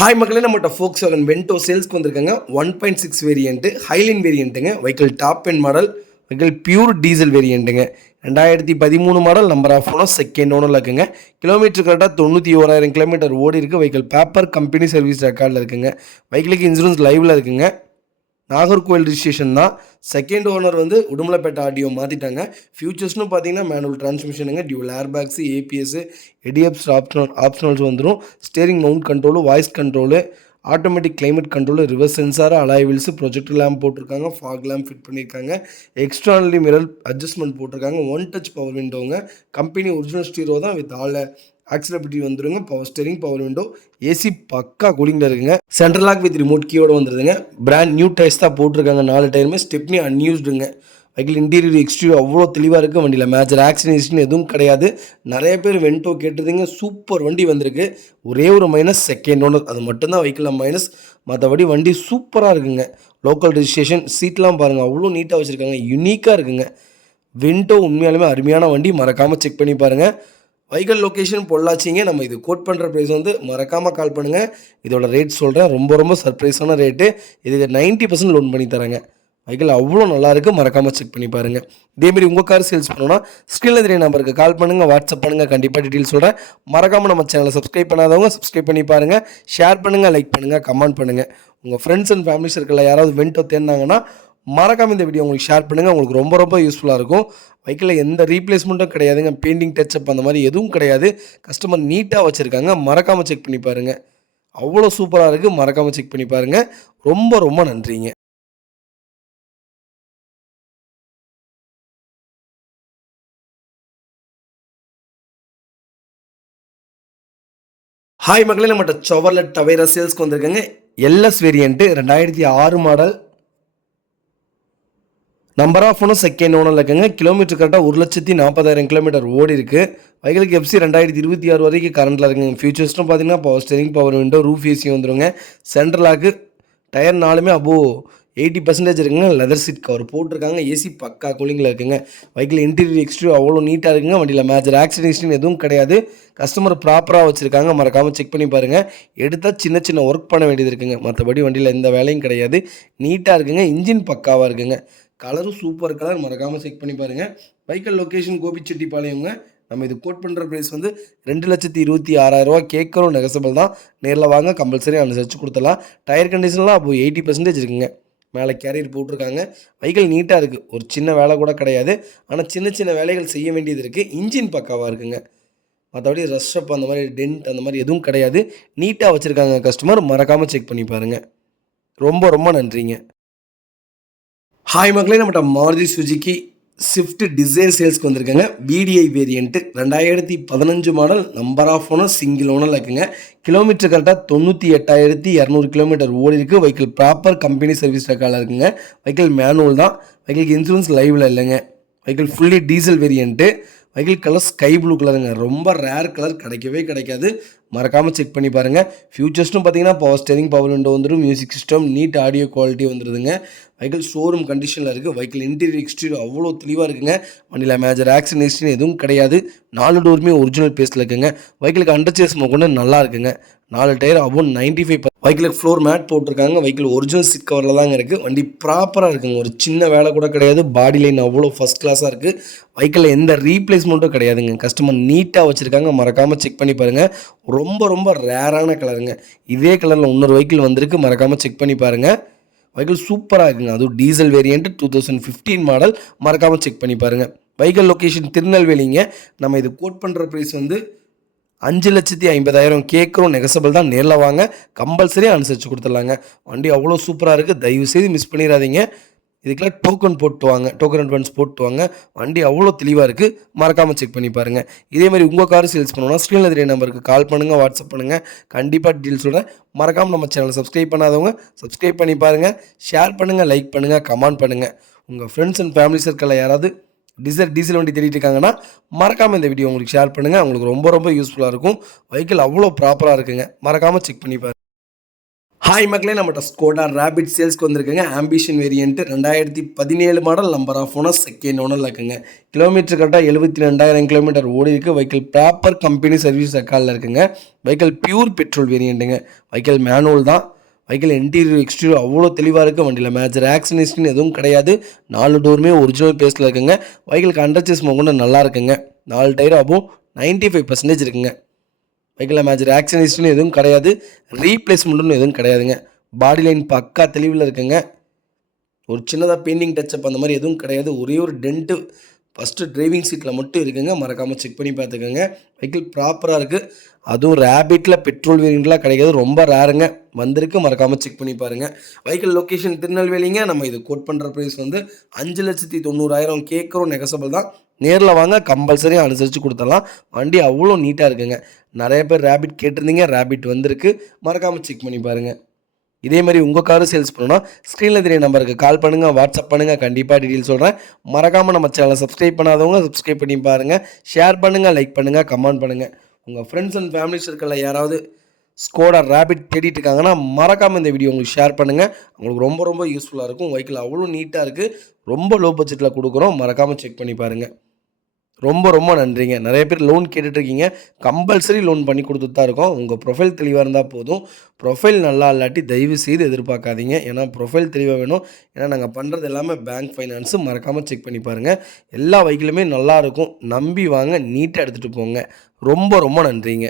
Hi மக்களே, நம்மகிட்ட Volkswagen Vento சேல்ஸ்க்கு வந்திருக்காங்க. 1.6 வேரியன்ட் ஹைலைன் வேரியன்ட்டுங்க. Vehicle top end model, vehicle pure diesel வேரியன்ட்டுங்க. 2013 model, number of owner, second ஓனரில் இருக்குங்க. கிலோமீட்டர் கரெக்டாக 91,000 கிலோமீட்டர் ஓடி இருக்குது. வெஹிக்கிள் பேப்பர் கம்பெனி சர்வீஸ் ரெக்கார்டில் இருக்குங்க. வெஹிக்கிளுக்கு இன்சூரன்ஸ் லைவில் இருக்குங்க. நாகர்கோவில் ரிஜிஸ்ட்ரேஷன் தான். செகண்ட் ஓனர் உடுமலைப்பேட்டை ஆடியோ மாற்றிட்டாங்க. ஃபியூச்சர்ஸ்னு பார்த்தீங்கன்னா மேனுவல் டிரான்ஸ்மிஷனுங்க, டியூவல் ஏர் பேக்ஸு, ஏபிஎஸ், எடிஎப்ஸ் ஆப்ஷனல்ஸ் வந்துடும். Steering mount control, voice control, automatic climate control, reverse sensor, alloy wheels, projector lamp போட்டிருக்காங்க, ஃபாக் லேம்ப் ஃபிட் பண்ணியிருக்காங்க, எக்ஸ்டர்னலி மிரர் அட்ஜஸ்ட்மெண்ட் போட்டிருக்காங்க, ஒன் டச் பவர் விண்டோங்க. கம்பெனி ஒரிஜினல் ஸ்டீரோ தான் with all accessibility வந்துடுங்க. Power steering, power window, AC பக்கா கூலிங்கில் இருக்குங்க. Central lock with remote கீயோட வந்துடுதுங்க. Brand new tyres தான் போட்டிருக்காங்க. 4 டயருமே ஸ்டெப்னி அன்யூஸ்டுங்க. வெஹிக்கிள் இன்டீரியர் எக்ஸ்டீரியர் அவ்வளோ தெளிவாக இருக்குது. வண்டியில் மேஜர் ஆக்சிடென்ட் எதுவும் கிடையாது. நிறைய பேர் வென்டோ கேட்டிருந்தீங்க. சூப்பர் வண்டி வந்திருக்கு. ஒரே ஒரு மைனஸ், செகண்ட் ஓனர், அது மட்டும்தான் வெஹிக்கிளில் மைனஸ். மற்றபடி வண்டி சூப்பராக இருக்குங்க. லோக்கல் ரெஜிஸ்ட்ரேஷன், சீட்லாம் பாருங்கள், அவ்வளோ நீட்டாக வச்சுருக்காங்க. யூனிக்காக இருக்குங்க. வென்டோ உண்மையாலுமே அருமையான வண்டி. மறக்காமல் செக் பண்ணி பாருங்கள். வெஹிக்கிள் லொக்கேஷன் பொள்ளாச்சிங்க. நம்ம இது கோட் பண்ணுற ப்ரைஸ் மறக்காமல் கால் பண்ணுங்கள். இதோட ரேட் சொல்கிறேன், ரொம்ப சர்ப்ரைஸான ரேட்டு. இதுக்கு 90% லோன் பண்ணி தராங்க. வெஹிக்கிள் அவ்வளோ நல்லாயிருக்கு. மறக்காமல் செக் பண்ணி பாருங்கள். இதேமாரி உங்கள் கார் சேல்ஸ் பண்ணணும்னா ஸ்க்ரீனில் தெரிய நம்பருக்கு கால் பண்ணுங்கள், வாட்ஸ்அப் பண்ணுங்கள். கண்டிப்பாக டீட்டெயில் சொல்கிறேன். மறக்காமல் நம்ம சேனலை சப்ஸ்கிரைப் பண்ணாதவங்க சப்ஸ்கிரைப் பண்ணி பாருங்கள். ஷேர் பண்ணுங்கள், லைக் பண்ணுங்கள், கமெண்ட் பண்ணுங்கள். உங்கள் ஃப்ரெண்ட்ஸ் அண்ட் ஃபேமிலி சர்க்கிளில் யாராவது வென்டோ தேடினாங்கன்னா மறக்காமல் இந்த வீடியோ உங்களுக்கு ஷேர் பண்ணுங்கள். உங்களுக்கு ரொம்ப யூஸ்ஃபுல்லாக இருக்கும். வெஹிக்கிளில் எந்த ரீப்ளேஸ்மெண்ட்டும் கிடையாதுங்க. பெயிண்டிங் டச்சப் அந்த மாதிரி எதுவும் கிடையாது. கஸ்டமர் நீட்டாக வச்சுருக்காங்க. மறக்காமல் செக் பண்ணி பாருங்கள். அவ்வளோ சூப்பராக இருக்குது. மறக்காமல் செக் பண்ணி பாருங்கள். ரொம்ப நன்றிங்க. ஹாய் மக்களே, நம்மகிட்ட செவர்லெட் டவேரா சேல்ஸ்க்கு வந்திருக்காங்க. LS variant 2006 model, number of owner, second ஓனரில் இருக்குங்க. கிலோமீட்டர் கரெக்டாக 1,40,000 கிலோமீட்டர் ஓடி இருக்குது. வெஹிக்கிளுக்கு எஃப்சி 2026 வரைக்கும் கரண்ட்டில் இருக்குங்க. ஃபியூச்சர்ஸ்னு பார்த்தீங்கன்னா power steering, power window, roof AC வந்துடுங்க. சென்ட்ரல் லாக்கு, டயர் 4மே அபோவ் 80% இருக்குங்க. லெதர் சீட் கவர் போட்டிருக்காங்க. ஏசி பக்கா கூலிங்கில் இருக்குங்க. வெஹிக்கிள் இன்டீரியர் எக்ஸ்டீரியர் அவ்வளோ நீட்டாக இருக்குங்க. வண்டியில் மேஜர் ஆக்சிடென்ட் எதுவும் கிடையாது. கஸ்டமர் ப்ராப்பராக வச்சுருக்காங்க. மறக்காமல் செக் பண்ணி பாருங்கள். எடுத்தால் சின்ன ஒர்க் பண்ண வேண்டியது இருக்குங்க. மற்றபடி வண்டியில் எந்த வேலையும் கிடையாது. நீட்டாக இருக்குங்க. இன்ஜின் பக்காவாக இருக்குங்க. கலரும் சூப்பர் கலர். மறக்காமல் செக் பண்ணி பாருங்கள். வெஹிக்கிள் லொக்கேஷன் கோபிச்செட்டிப்பாளையங்க. நம்ம இது கோட் பண்ணுற ப்ரைஸ் 2,26,000 கேட்குறோம். நெகசபிள் தான். நேரில் வாங்க, கம்பல்சரி அனுசரித்து கொடுத்துடலாம். டயர் கண்டிஷன்லாம் அப்போ 80% இருக்குங்க. மேலே கேரியர் போட்டிருக்காங்க. வெஹிக்கிள் நீட்டாக இருக்குது. ஒரு சின்ன வேலை கூட கிடையாது. ஆனால் சின்ன வேலைகள் செய்ய வேண்டியது இருக்குது. இன்ஜின் பக்காவாக இருக்குங்க. மற்றபடி ரஷ்அப் அந்த மாதிரி டென்ட் அந்த மாதிரி எதுவும் கிடையாது. நீட்டாக வச்சுருக்காங்க கஸ்டமர். மறக்காமல் செக் பண்ணி பாருங்கள். ரொம்ப நன்றிங்க. ஹாய் மக்களே, நம்மகிட்ட மாருதி சுஜுக்கி ஸ்விஃப்ட் டிசைர் சேல்ஸ்க்கு வந்திருக்காங்க. VDI variant 2015 model, number of owner, single ஓனரில் இருக்குங்க. கிலோமீட்டர் கரெக்டாக 98,200 கிலோமீட்டர் ஓடி இருக்குது. வெஹிக்கிள் ப்ராப்பர் கம்பெனி சர்வீஸ் ரெக்கார்டில் இருக்குங்க. வெஹிக்கிள் மேனுவல் தான். வெஹிக்கிளுக்கு இன்சூரன்ஸ் லைவில் இல்லைங்க. Vehicle fully diesel variant. Vehicle colour sky blue கலருங்க. ரொம்ப ரேர் கலர், கிடைக்காது. மறக்காமல் செக் பண்ணி பாருங்கள். ஃபியூச்சர்ஸ்னு பார்த்தீங்கன்னா பவர் ஸ்டேரிங், பவர் விண்டோ வந்துடும். Music system, neat audio quality வந்துடுதுங்க. வெஹிக்கிள் ஷோரூம் கண்டிஷனில் இருக்குது. வெஹிக்கிள் இன்டீரியர் எக்ஸ்டீரியர் அவ்வளோ தெளிவாக இருக்குங்க. வண்டியில் மேஜர் ஆக்சிடென்ட் எதுவும் கிடையாது. 4 டோருமே ஒரிஜினல் பேஸில் இருக்குங்க. வெஹிக்கிளுக்கு அண்டர் சேஸ் கொண்டு நல்லா இருக்குங்க. 4 டயர் அபோவ் 95%. வெஹிக்கிளுக்கு ஃப்ளோர் மேட் போட்டிருக்காங்க. வெஹிக்கிள் ஒரிஜினல் சீட் கவரில் தாங்க இருக்குது. வண்டி ப்ராப்பராக இருக்குங்க. ஒரு சின்ன வேலை கூட கிடையாது. பாடி லைன் அவ்வளோ ஃபஸ்ட் கிளாஸாக இருக்குது. வெஹிக்கிளில் எந்த ரீப்ளேஸ்மெண்ட்டும் கிடையாதுங்க. கஸ்டமர் நீட்டாக வச்சுருக்காங்க. மறக்காமல் செக் பண்ணி பாருங்கள். ரொம்ப ரேரான கலருங்க. இதே கலரில் இன்னொரு வெஹிக்கிள் வந்திருக்கு. மறக்காமல் செக் பண்ணி பாருங்கள். வெஹிக்கிள் சூப்பராக இருக்குங்க. அதுவும் டீசல் வேரியன்ட் 2015 மாடல். மறக்காமல் செக் பண்ணி பாருங்கள். வெஹிக்கிள் லொக்கேஷன் திருநெல்வேலிங்க. நம்ம இது கோட் பண்ணுற ப்ரைஸ் 5,50,000 கேட்குறோம். நெகசபிள் தான். நேரில் வாங்க, கம்பல்சரி அனுசரித்து கொடுத்துடலாங்க. வண்டி அவ்வளோ சூப்பராக இருக்குது. தயவுசெய்து மிஸ் பண்ணிடாதீங்க. இதுக்கெல்லாம் டோக்கன் போட்டு வாங்க, டோக்கன் அட்வான்ஸ் போட்டு வாங்க. வண்டி அவ்வளோ தெளிவாக இருக்குது. மறக்காமல் செக் பண்ணி பாருங்கள். இதேமாதிரி உங்கள் கார் சேல்ஸ் பண்ணணும்னா ஸ்க்ரீனில் தெரிய நம்பருக்கு கால் பண்ணுங்கள், வாட்ஸ்அப் பண்ணுங்கள். கண்டிப்பாக டீட்டெயில் சொல்கிறேன். மறக்காமல் நம்ம சேனலை சப்ஸ்கிரைப் பண்ணாதவங்க சப்ஸ்கிரைப் பண்ணி பாருங்கள். ஷேர் பண்ணுங்கள், லைக் பண்ணுங்கள், கமெண்ட் பண்ணுங்கள். உங்கள் ஃப்ரெண்ட்ஸ் அண்ட் ஃபேமிலி சர்க்கிளில் யாராவது டீசல் வண்டி தேடிட்டு இருக்காங்கன்னா மறக்காமல் இந்த வீடியோ உங்களுக்கு ஷேர் பண்ணுங்கள். உங்களுக்கு ரொம்ப யூஸ்ஃபுல்லாக இருக்கும். வெஹிக்கிள் அவ்வளோ ப்ராப்பராக இருக்குங்க. மறக்காமல் செக் பண்ணி பாருங்கள். ஹாய் மக்களே, நம்மகிட்ட ஸ்கோடா ரேபிட் சேல்ஸ்க்கு வந்திருக்குங்க. Ambition variant 2017 model, number of owner second ஓனரில் இருக்குங்க. கிலோமீட்டர் கரெக்டாக 72,000 கிலோமீட்டர் ஓடி இருக்குது. வெஹிக்கிள் ப்ராப்பர் கம்பெனி சர்வீஸ் ரெக்கார்டில் இருக்குங்க. வெஹிக்கிள் பியூர் பெட்ரோல் வேரியண்ட்டுங்க. வெஹிக்கிள் மேனுவல் தான். வெஹிக்கிள் இன்டீரியர் எக்ஸ்டீரியர் அவ்வளோ தெளிவாக இருக்குது. வண்டியில் மேஜர் ஆக்சிடென்ட்ஸ்னு எதுவும் கிடையாது. 4 டோருமே ஒரிஜினல் பேஸில் இருக்குங்க. வெஹிக்கிளுக்கு அண்டர்ச்சேஸ் கூட நல்லா இருக்குங்க. 4 டயர் அபோவ் 95% இருக்குங்க. வெஹிக்கிள் மேஜர் ஆக்சிடென்ட்ஸ்னு எதுவும் கிடையாது. ரீப்ளேஸ்மெண்ட்னு எதுவும் கிடையாதுங்க. பாடி லைன் பக்கா தெளிவில் இருக்குங்க. ஒரு சின்னதாக பெயிண்டிங் டச்சப் அந்த மாதிரி எதுவும் கிடையாது. ஒரே ஒரு டென்ட்டு ஃபஸ்ட்டு டிரைவிங் சீட்டில் மட்டும் இருக்குங்க. மறக்காமல் செக் பண்ணி பார்த்துக்கோங்க. வெஹிக்கிள் ப்ராப்பராக இருக்குது. அதுவும் ரேபிட்டில் பெட்ரோல் வேரியண்ட்லாம் கிடைக்காது, ரொம்ப ரேருங்க. வந்திருக்கு, மறக்காமல் செக் பண்ணி பாருங்கள். வெஹிக்கிள் லொக்கேஷன் திருநெல்வேலிங்க. நம்ம இது கோட் பண்ணுற ப்ரைஸ் 5,90,000 கேட்குறோம். நெகசபிள் தான். நேரில் வாங்க, கம்பல்சரியாக அனுசரித்து கொடுத்துடலாம். வண்டி அவ்வளோ நீட்டாக இருக்குங்க. நிறைய பேர் ரேபிட் கேட்டிருந்தீங்க, ரேபிட் வந்திருக்கு. மறக்காமல் செக் பண்ணி பாருங்கள். இதே மாதிரி உங்கள் காரு சேல்ஸ் பண்ணணும்னா ஸ்க்ரீனில் தெரிய நம்பருக்கு கால் பண்ணுங்கள், வாட்ஸ்அப் பண்ணுங்கள். கண்டிப்பாக டீட்டெயில் சொல்கிறேன். மறக்காமல் நம்ம சேனலை சப்ஸ்கிரைப் பண்ணாதவங்க சப்ஸ்கிரைப் பண்ணி பாருங்கள். ஷேர் பண்ணுங்கள், லைக் பண்ணுங்கள், கமெண்ட் பண்ணுங்கள். உங்கள் ஃப்ரெண்ட்ஸ் அண்ட் ஃபேமிலி சர்க்கிளில் யாராவது ஸ்கோடா ரேபிட் தேடிட்டு இருக்காங்கன்னா மறக்காமல் இந்த வீடியோ உங்களுக்கு ஷேர் பண்ணுங்கள். உங்களுக்கு ரொம்ப ரொம்ப யூஸ்ஃபுல்லாக இருக்கும். வெஹிக்கிள் அவ்வளோ நீட்டாக இருக்குது. ரொம்ப லோ பட்ஜெட்டில் கொடுக்குறோம். மறக்காமல் செக் பண்ணி பாருங்கள். ரொம்ப ரொம்ப நன்றிங்க. நிறைய பேர் லோன் கேட்டுட்ருக்கீங்க. கம்பல்சரி லோன் பண்ணி கொடுத்துட்டு தான் இருக்கோம். உங்கள் ப்ரொஃபைல் தெளிவாக இருந்தால் போதும். ப்ரொஃபைல் நல்லா இல்லாட்டி தயவு செய்து எதிர்பார்க்காதீங்க. ஏன்னா ப்ரொஃபைல் தெளிவாக வேணும். ஏன்னா நாங்கள் பண்ணுறது எல்லாமே பேங்க் ஃபைனான்ஸு. மறக்காமல் செக் பண்ணி பாருங்கள். எல்லா வெஹிக்கிளுமே நல்லாயிருக்கும். நம்பி வாங்க, நீட்டாக எடுத்துகிட்டு போங்க. ரொம்ப ரொம்ப நன்றிங்க.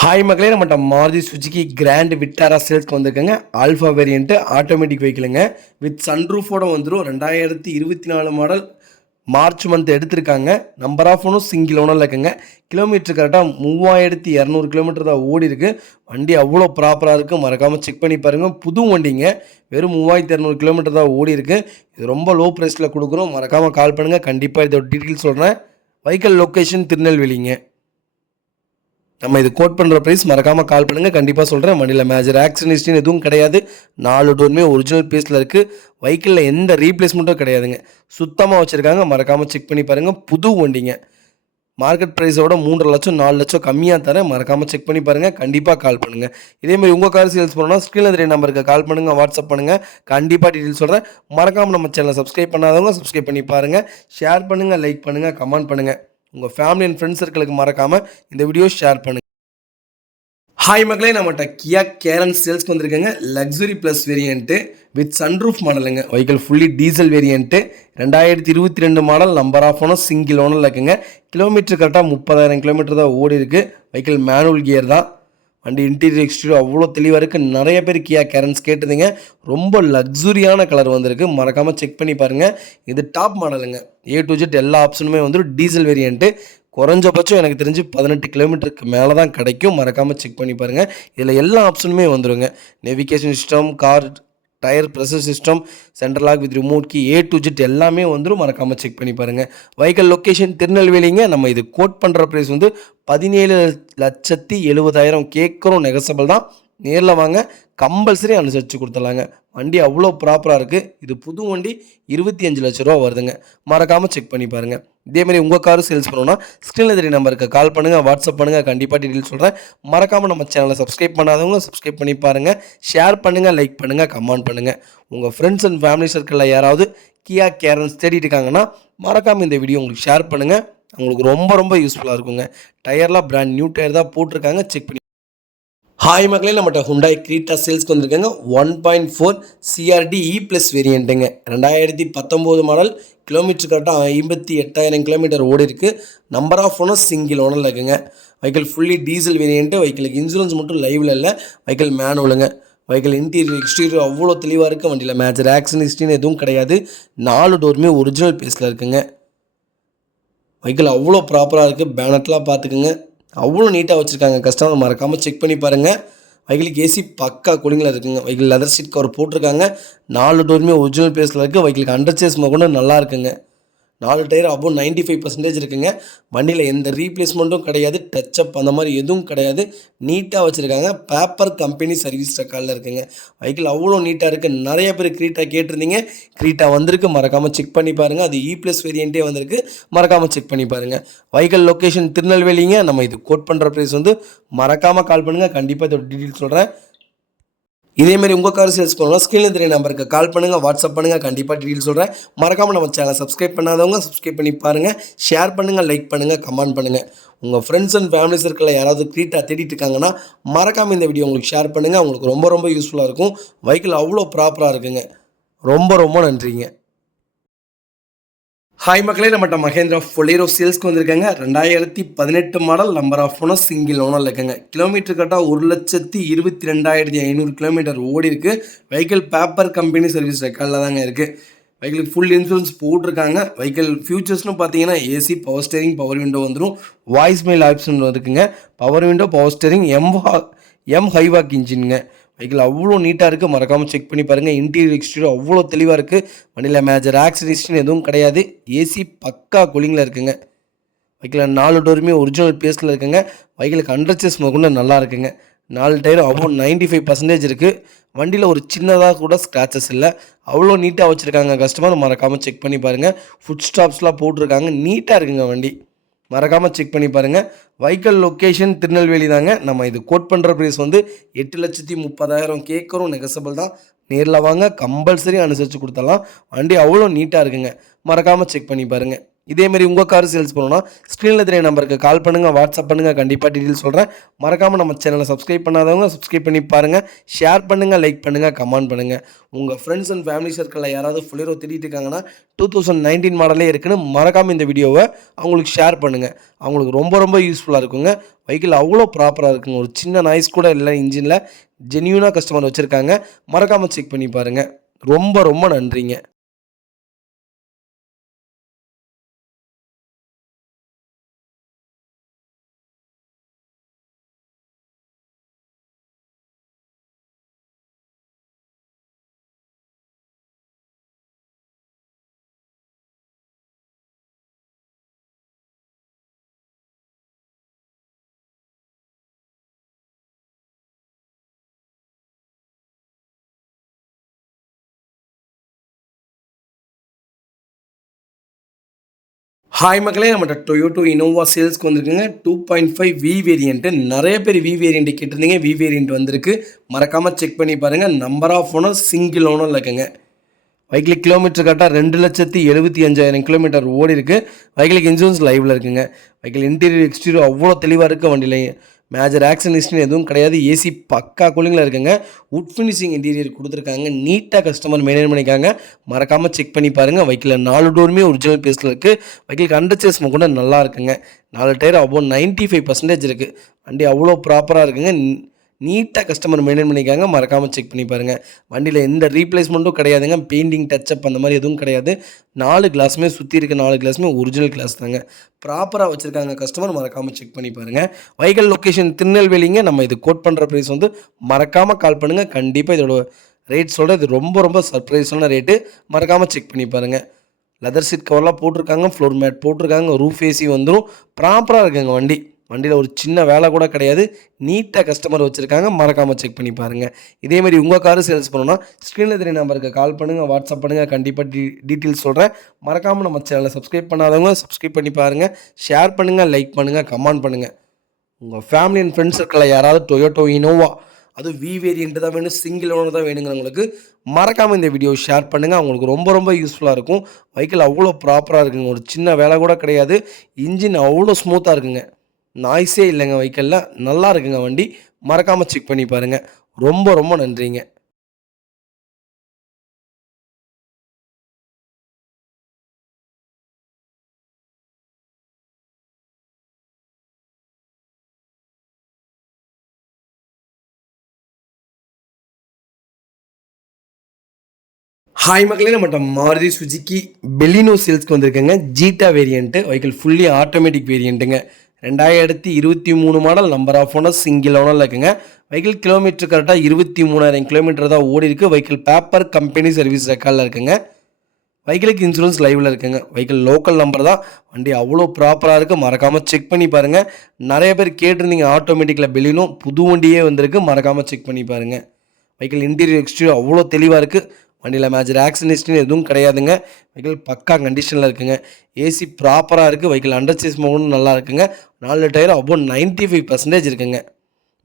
ஹாய் மக்களே, நம்மகிட்ட மாருதி சுஜுகி கிராண்ட் விட்டாரா சேல்ஸ்க்கு வந்திருக்கேங்க. ஆல்ஃபா வேரியண்ட்டு ஆட்டோமேட்டிக் வெஹிக்கிளுங்க. வித் சன்ரூஃபோட வந்துடும். 2024 மாடல், மார்ச் மந்த் எடுத்திருக்காங்க. நம்பர் ஆஃப் ஓனும் சிங்கிள் ஓனரில் இருக்குங்க. கிலோமீட்டர் கரெக்டாக 3,200 கிலோமீட்டர் தான் ஓடி இருக்குது. வண்டி அவ்வளோ ப்ராப்பராக இருக்குது. மறக்காமல் செக் பண்ணி பாருங்கள். புது வண்டிங்க. வெறும் 3,200 கிலோமீட்டர் தான் ஓடி இருக்குது. இது ரொம்ப லோ ப்ரைஸில் கொடுக்குறோம். மறக்காமல் கால் பண்ணுங்கள். கண்டிப்பாக இதோட டீட்டெயில் சொல்கிறேன். வெஹிக்கிள் லொக்கேஷன் திருநெல்வேலிங்க. நம்ம இது கோட் பண்ணுற ப்ரைஸ். மறக்காமல் கால் பண்ணுங்கள். கண்டிப்பாக சொல்கிறேன். வண்டியில் மேஜர் ஆக்சிடென்ட்ஸ்னு எதுவும் கிடையாது. 4 டோருமே ஒரிஜினல் பீஸில் இருக்குது. வெஹிக்கிளில் எந்த ரீப்ளேஸ்மெண்ட்டும் கிடையாதுங்க. சுத்தமாக வச்சுருக்காங்க. மறக்காமல் செக் பண்ணி பாருங்கள். புது வண்டிங்க. மார்க்கெட் ப்ரைஸோட 3.5 லட்சம் 4 லட்சம் கம்மியாக தரேன். மறக்காமல் செக் பண்ணி பாருங்கள். கண்டிப்பாக கால் பண்ணுங்கள். இதேமாதிரி உங்கள் கார் சேல்ஸ் பண்ணணும்னா ஸ்க்ரீனில் தெரிய நம்பருக்கு கால் பண்ணுங்கள், வாட்ஸ்அப் பண்ணுங்கள். கண்டிப்பாக டீட்டெயில் சொல்கிறேன். மறக்காமல் நம்ம சேனலை சப்ஸ்கிரைப் பண்ணாதவங்க சப்ஸ்கிரைப் பண்ணி பாருங்கள். ஷேர் பண்ணுங்கள், லைக் பண்ணுங்கள், கமெண்ட் பண்ணுங்கள். உங்கள் ஃபேமிலி அண்ட் ஃப்ரெண்ட்ஸ் சர்க்கிளுக்கு மறக்காமல் இந்த வீடியோ ஷேர் பண்ணுங்கள். ஹாய் மக்களே, நம்மகிட்ட கியா கேரன் சேல்ஸ்க்கு வந்திருக்கேங்க. Luxury plus variant with sunroof மாடலுங்க. Vehicle fully diesel variant. 2022 model, number of owner single ஓனரில் இருக்குங்க. கிலோமீட்டர் கரெக்டாக 30,000 கிலோமீட்டர் தான் ஓடி இருக்குது. வெஹிக்கிள் மேனுவல் கியர் தான். வண்டி இன்டீரியர் எக்ஸ்டீரியர் அவ்வளோ தெளிவாக இருக்குது. நிறைய பேர் கியா கேரன்ஸ் கேட்டுதுங்க. ரொம்ப லக்ஸுரியான கலர் வந்திருக்கு. மறக்காமல் செக் பண்ணி பாருங்கள். இது டாப் மாடலுங்க. A to Z எல்லா ஆப்ஷனுமே வந்துடும். Diesel variant. குறைஞ்சபட்சம் எனக்கு தெரிஞ்சு 18 கிலோமீட்டருக்கு மேலே தான் கிடைக்கும். மறக்காமல் செக் பண்ணி பாருங்கள். இதில் எல்லா ஆப்ஷனுமே வந்துடுங்க. Navigation system, car tyre pressure system, central lock with remote key, A to Z எல்லாமே வந்துடும். மறக்காமல் செக் பண்ணி பாருங்கள். வெஹிக்கிள் லொக்கேஷன் திருநெல்வேலிங்க. நம்ம இது கோட் பண்ணுற ப்ரைஸ் 17,70,000 கேட்குறோம். நெகசபிள் தான். நேரில் வாங்க, கம்பல்சரி அனுசரித்து கொடுத்துடலாங்க. வண்டி அவ்வளோ ப்ராப்பராக இருக்குது. இது புது வண்டி. 25 லட்ச ரூபா வருதுங்க. மறக்காமல் செக் பண்ணி பாருங்கள். இதேமாதிரி உங்கள் காரு சேல்ஸ் பண்ணணும்னா ஸ்க்ரீனில் தெரிய நம்பருக்கு கால் பண்ணுங்கள், வாட்ஸ்அப் பண்ணுங்கள். கண்டிப்பாக டீட்டெயில் சொல்கிறேன். மறக்காமல் நம்ம சேனலை சப்ஸ்கிரைப் பண்ணாதவங்க சப்ஸ்கிரைப் பண்ணி பாருங்கள். ஷேர் பண்ணுங்கள், லைக் பண்ணுங்கள், கமெண்ட் பண்ணுங்கள். உங்கள் ஃப்ரெண்ட்ஸ் அண்ட் ஃபேமிலி சர்க்கிளில் யாராவது கியா கேரன்ஸ் தேடிட்டு இருக்காங்கன்னா மறக்காமல் இந்த வீடியோ உங்களுக்கு ஷேர் பண்ணுங்கள். உங்களுக்கு ரொம்ப ரொம்ப யூஸ்ஃபுல்லாக இருக்குங்க. டயர்லாம் பிராண்ட் நியூ டயர் தான் போட்டிருக்காங்க. செக் பண்ணி. ஹாய் மக்களே, நம்மகிட்ட ஹுண்டாய் கிரீட்டா சேல்ஸ்க்கு வந்திருக்காங்க. 1.4 CRD E+ வேரியண்ட்டுங்க. 2019 மாடல். கிலோமீட்டர் கரெக்டாக 58,000 கிலோமீட்டர் ஓடி இருக்குது. நம்பர் ஆஃப் ஓனர் சிங்கிள் ஓனரில் இருக்குங்க. Vehicle fully diesel variant. வெஹிக்கிளுக்கு இன்சூரன்ஸ் மட்டும் லைவில் இல்லை. வெஹிக்கிள் மேனுவலுங்க. வெஹிக்கிள் இன்டீரியர் எக்ஸ்டீரியர் அவ்வளோ தெளிவாக இருக்குது. வண்டியில் மேஜர் ஆக்சிடென்ட் ஹிஸ்ட்ரின்னு எதுவும் கிடையாது. 4 டோருமே ஒரிஜினல் பேஸில் இருக்குங்க. வெஹிக்கிள் அவ்வளோ ப்ராப்பராக இருக்குது. பேனட்லாம் பார்த்துக்குங்க. அவ்வளோ நீட்டாக வச்சுருக்காங்க. கஸ்டமர் மறக்காமல் செக் பண்ணி பாருங்கள். வெஹிக்கிளுக்கு ஏசி பக்கா கூலிங்கில் இருக்குங்க. வெஹிக்கிள் லெதர் சீட் கவர் போட்டிருக்காங்க. 4 டோருமே ஒரிஜினல் பேஸில் இருக்குது. வெஹிக்கிளுக்கு அண்டர்ச்சேஸ் கூட நல்லா இருக்குங்க. 4 டயர் அபோவ் 95% இருக்குங்க. வண்டியில் எந்த ரீப்ளேஸ்மெண்ட்டும் கிடையாது, டச்சப் அந்த மாதிரி எதுவும் கிடையாது. நீட்டாக வச்சுருக்காங்க. பேப்பர் கம்பெனி சர்வீஸ் ரெக்கார்டில் இருக்குங்க. வெஹிக்கிள் அவ்வளோ நீட்டாக இருக்குது. நிறைய பேர் க்ரீட்டா கேட்டிருந்தீங்க. க்ரீட்டா வந்திருக்கு, மறக்காமல் செக் பண்ணி பாருங்கள். அது E+ வேரியண்ட்டே வந்திருக்கு, மறக்காமல் செக் பண்ணி பாருங்கள். வெஹிக்கிள் லொக்கேஷன் திருநெல்வேலிங்க. நம்ம இது கோட் பண்ணுற ப்ரைஸ் வந்து மறக்காமல் கால் பண்ணுங்கள். கண்டிப்பாக இதோட டீட்டெயில் சொல்கிறேன். இதேமாரி உங்கள் கார் சேல்ஸ் பண்ணலாம், ஸ்க்ரீனில் தெரிய நம்பருக்கு கால் பண்ணுங்கள், வாட்ஸ்அப் பண்ணுங்கள். கண்டிப்பாக டீட்டெயில் சொல்கிறேன். மறக்காமல் நம்ம சேனலை சப்ஸ்கிரைப் பண்ணாதவங்க சப்ஸ்கிரைப் பண்ணி பாருங்கள். ஷேர் பண்ணுங்கள், லைக் பண்ணுங்கள், கமெண்ட் பண்ணுங்கள். உங்கள் ஃப்ரெண்ட்ஸ் அண்ட் ஃபேமிலி சர்க்கிளில் யாராவது க்ரீட்டா தேடிட்டு இருக்காங்கன்னா மறக்காமல் இந்த வீடியோ உங்களுக்கு ஷேர் பண்ணுங்கள். உங்களுக்கு ரொம்ப ரொம்ப யூஸ்ஃபுல்லாக இருக்கும். வெஹிக்கிள் அவ்வளோ ப்ராப்பராக இருக்குங்க. ரொம்ப ரொம்ப நன்றிங்க. ஹாய் மக்களே, நம்மகிட்ட மகேந்திரா பொலேரோ சேல்ஸ்க்கு வந்திருக்காங்க. 2018 model, number of owner, single ஓனரில் இருக்குங்க. கிலோமீட்டர் கரெக்டாக 1,22,500 கிலோமீட்டர் ஓடி இருக்குது. வெஹிக்கிள் பேப்பர் கம்பெனி சர்வீஸ் ரெக்கார்டில் தாங்க இருக்குது. வெஹிக்கிளுக்கு ஃபுல் இன்சூரன்ஸ் போட்டிருக்காங்க. வெஹிக்கிள் ஃபியூச்சர்ஸ்னு பார்த்தீங்கன்னா AC, power steering, power window வந்துடும். வாய்ஸ் மெயில் ஆப்ஷன் இருக்குங்க. Power window, power steering, M Hawk இன்ஜினுங்க. வெஹிக்கிள் அவ்வளோ நீட்டாக இருக்குது, மறக்காமல் செக் பண்ணி பாருங்கள். இன்டீரியர் எக்ஸ்டீரியர் அவ்வளோ தெளிவாக இருக்குது. வண்டியில் மேஜர் ஆக்சிடென்ட் எதுவும் கிடையாது. ஏசி பக்கா கூலிங்கில் இருக்குங்க. வெஹிக்கிள் 4 டோருமே ஒரிஜினல் பேஸில் இருக்குங்க. வெஹிக்கிளுக்கு அண்டர்ச்சேஸ் முதல்ல நல்லா இருக்குங்க. 4 டயர் அவ்வளோ 95% இருக்குது. வண்டியில் ஒரு சின்னதாக கூட ஸ்க்ராச்சஸ் இல்லை. அவ்வளோ நீட்டாக வச்சுருக்காங்க கஸ்டமர். மறக்காமல் செக் பண்ணி பாருங்கள். ஃபுட் ஸ்டாப்ஸ்லாம் போட்டிருக்காங்க. நீட்டாக இருக்குங்க வண்டி. மறக்காமல் செக் பண்ணி பாருங்கள். வெஹிக்கிள் லொக்கேஷன் திருநெல்வேலி தாங்க. நம்ம இது கோட் பண்ணுற ப்ரைஸ் வந்து 8,30,000 கேட்குறோம். நெகசபிள் தான். நேரில் வாங்க, கம்பல்சரி அனுசரித்து கொடுத்துடலாம். வண்டி அவ்வளோ நீட்டாக இருக்குங்க. மறக்காமல் செக் பண்ணி பாருங்கள். இதேமாரி உங்கள் கார் சேல்ஸ் பண்ணணும்னா ஸ்க்ரீனில் தெரிய நம்பருக்கு கால் பண்ணுங்கள், வாட்ஸ்அப் பண்ணுங்கள். கண்டிப்பாக டீட்டெயில் சொல்கிறேன். மறக்காமல் நம்ம சேனலை சப்ஸ்கிரைப் பண்ணாதவங்க சப்ஸ்கிரைப் பண்ணி பாருங்கள். ஷேர் பண்ணுங்கள், லைக் பண்ணுங்கள், கமெண்ட் பண்ணுங்கள். உங்கள் ஃப்ரெண்ட்ஸ் அண்ட் ஃபேமிலி சர்க்கிளில் யாராவது பொலேரோ தேடிட்டு இருக்காங்கன்னா 2019 மாடலே இருக்குன்னு மறக்காமல் இந்த வீடியோவை அவங்களுக்கு ஷேர் பண்ணுங்கள். அவங்களுக்கு ரொம்ப ரொம்ப யூஸ்ஃபுல்லாக இருக்குங்க. வெஹிக்கிள் அவ்வளோ ப்ராப்பராக இருக்குங்க. ஒரு சின்ன நாய்ஸ் கூட இல்லை இன்ஜினில். ஜென்யூனாக கஸ்டமர் வச்சுருக்காங்க. மறக்காமல் செக் பண்ணி பாருங்கள். ரொம்ப ரொம்ப நன்றிங்க. ஹாய் மக்களே, நம்மகிட்ட டொயோட்டோ இனோவா சேல்ஸ்க்கு வந்திருக்குங்க. 2.5 வி வேரியண்ட்டு. நிறைய பேர் வி வேரியண்ட் கேட்டிருந்தீங்க. வி வேரியண்ட் வந்திருக்கு. மறக்காமல் செக் பண்ணி பாருங்கள். நம்பர் ஆஃப் ஓனர், சிங்கிள் ஓனரில் இருக்குங்க. வெஹிக்கிள் கிலோமீட்டர் கரெக்டாக 2,75,000 கிலோமீட்டர் ஓடி இருக்குது. வெஹிக்கிளுக்கு இன்சூரன்ஸ் லைவில் இருக்குங்க. வெஹிக்கிள் இன்டீரியர் எக்ஸ்டீரியர் அவ்வளோ தெளிவாக இருக்குது. வண்டியில் மேஜர் ஆக்சிடென்ட் எதுவும் கிடையாது. ஏசி பக்கா கூலிங்கில் இருக்குங்க. வுட் ஃபினிஷிங் இன்டீரியர் கொடுத்துருக்காங்க. நீட்டாக கஸ்டமர் மெயின்டைன் பண்ணிக்காங்க. மறக்காமல் செக் பண்ணி பாருங்கள். வெஹிக்கிள் 4 டோருமே ஒரிஜினல் பேஸில் இருக்குது. வெஹிக்கிளுக்கு அண்டர்ச்சேஸ் கூட நல்லா இருக்குங்க. 4 டயர் அபோவ் 95% இருக்குது. வண்டி அவ்வளோ ப்ராப்பராக இருக்குங்க. நீட்டாக கஸ்டமர் மெயின்டைன் பண்ணிக்காங்க. மறக்காமல் செக் பண்ணி பாருங்கள். வண்டியில் எந்த ரீப்ளேஸ்மெண்ட்டும் கிடையாதுங்க. பெயிண்டிங், டச்சப் அந்த மாதிரி எதுவும் கிடையாது. 4 கிளாஸுமே சுற்றி இருக்க 4 கிளாஸுமே ஒரிஜினல் கிளாஸ் தாங்க. ப்ராப்பராக வச்சுருக்காங்க கஸ்டமர். மறக்காமல் செக் பண்ணி பாருங்கள். வெஹிக்கிள் லொக்கேஷன் திருநெல்வேலிங்க. நம்ம இது கோட் பண்ணுற ப்ரைஸ் வந்து மறக்காமல் கால் பண்ணுங்கள். கண்டிப்பாக இதோட ரேட் சொல்கிறேன். இது ரொம்ப ரொம்ப சர்ப்ரைஸான ரேட்டு. மறக்காமல் செக் பண்ணி பாருங்கள். லெதர் சீட் கவர்லாம் போட்டிருக்காங்க. ஃப்ளோர் மேட் போட்டிருக்காங்க. ரூஃப் ஏசி வந்துடும். ப்ராப்பராக இருக்குங்க வண்டி. வண்டியில் ஒரு சின்ன வேலை கூட கிடையாது. நீட்டாக கஸ்டமர் வச்சுருக்காங்க. மறக்காமல் செக் பண்ணி பாருங்கள். இதேமாதிரி உங்கள் காரு சேல்ஸ் பண்ணணும்னா ஸ்க்ரீனில் தெரிய நம்பருக்கு கால் பண்ணுங்கள், வாட்ஸ்அப் பண்ணுங்கள். கண்டிப்பாக டீட்டெயில்ஸ் சொல்கிறேன். மறக்காமல் நம்ம சேனலை சப்ஸ்கிரைப் பண்ணாதவங்க சப்ஸ்கிரைப் பண்ணி பாருங்கள். ஷேர் பண்ணுங்கள், லைக் பண்ணுங்கள், கமெண்ட் பண்ணுங்கள். உங்கள் ஃபேமிலி அண்ட் ஃப்ரெண்ட்ஸ் சர்க்கிளில் யாராவது டொயோட்டோ இனோவா, அதுவும் வி வேரியண்ட் தான் வேணும், சிங்கிள் ஓனர் தான் வேணுங்கிறவங்களுக்கு மறக்காமல் இந்த வீடியோ ஷேர் பண்ணுங்கள். அவங்களுக்கு ரொம்ப ரொம்ப யூஸ்ஃபுல்லாக இருக்கும். வெஹிக்கிள் அவ்வளோ ப்ராப்பராக இருக்குங்க. ஒரு சின்ன வேலை கூட கிடையாது. இன்ஜின் அவ்வளோ ஸ்மூத்தாக இருக்குங்க. நாய்ஸே இல்லைங்க. வெஹிக்கிளில் நல்லா இருக்குங்க வண்டி. மறக்காமல் செக் பண்ணி பாருங்கள். ரொம்ப ரொம்ப நன்றிங்க. ஹாய் மக்களே, நம்மகிட்ட மாருதி சுஜுக்கி பெலினோ சேல்ஸ்க்கு வந்திருக்கேங்க. Zeta variant. Vehicle fully automatic வேரியண்ட்டுங்க. 2023 model, number of owner, single ஓனரில் இருக்குங்க. வெஹிக்கிள் கிலோமீட்டர் கரெக்டாக 23,000 கிலோமீட்டர் தான் ஓடி இருக்குது. வெஹிக்கிள் பேப்பர் கம்பெனி சர்வீஸ் ரெக்கார்டில் இருக்குங்க. வெஹிக்கிளுக்கு இன்சூரன்ஸ் லைவில் இருக்குங்க. வெஹிக்கிள் லோக்கல் நம்பர் தான். வண்டி அவ்வளோ ப்ராப்பராக இருக்குது. மறக்காமல் செக் பண்ணி பாருங்கள். நிறைய பேர் கேட்டிருந்தீங்க ஆட்டோமேட்டிக்கில் பெலினோ புது வண்டியே வந்திருக்கு. மறக்காமல் செக் பண்ணி பாருங்கள். வெஹிக்கிள் இன்டீரியர் எக்ஸ்டீரியர் அவ்வளோ தெளிவாக இருக்குது. வண்டியில் மேஜர் ஆக்சிடென்ட் எதுவும் கிடையாதுங்க. வெஹிக்கிள் பக்கா கண்டிஷனில் இருக்குங்க. ஏசி ப்ராப்பராக இருக்குது. வெஹிக்கிள் அண்டர் சேஸ் மோடும் நல்லா இருக்குங்க. 4 டயர் அபோவ் 95% இருக்குங்க.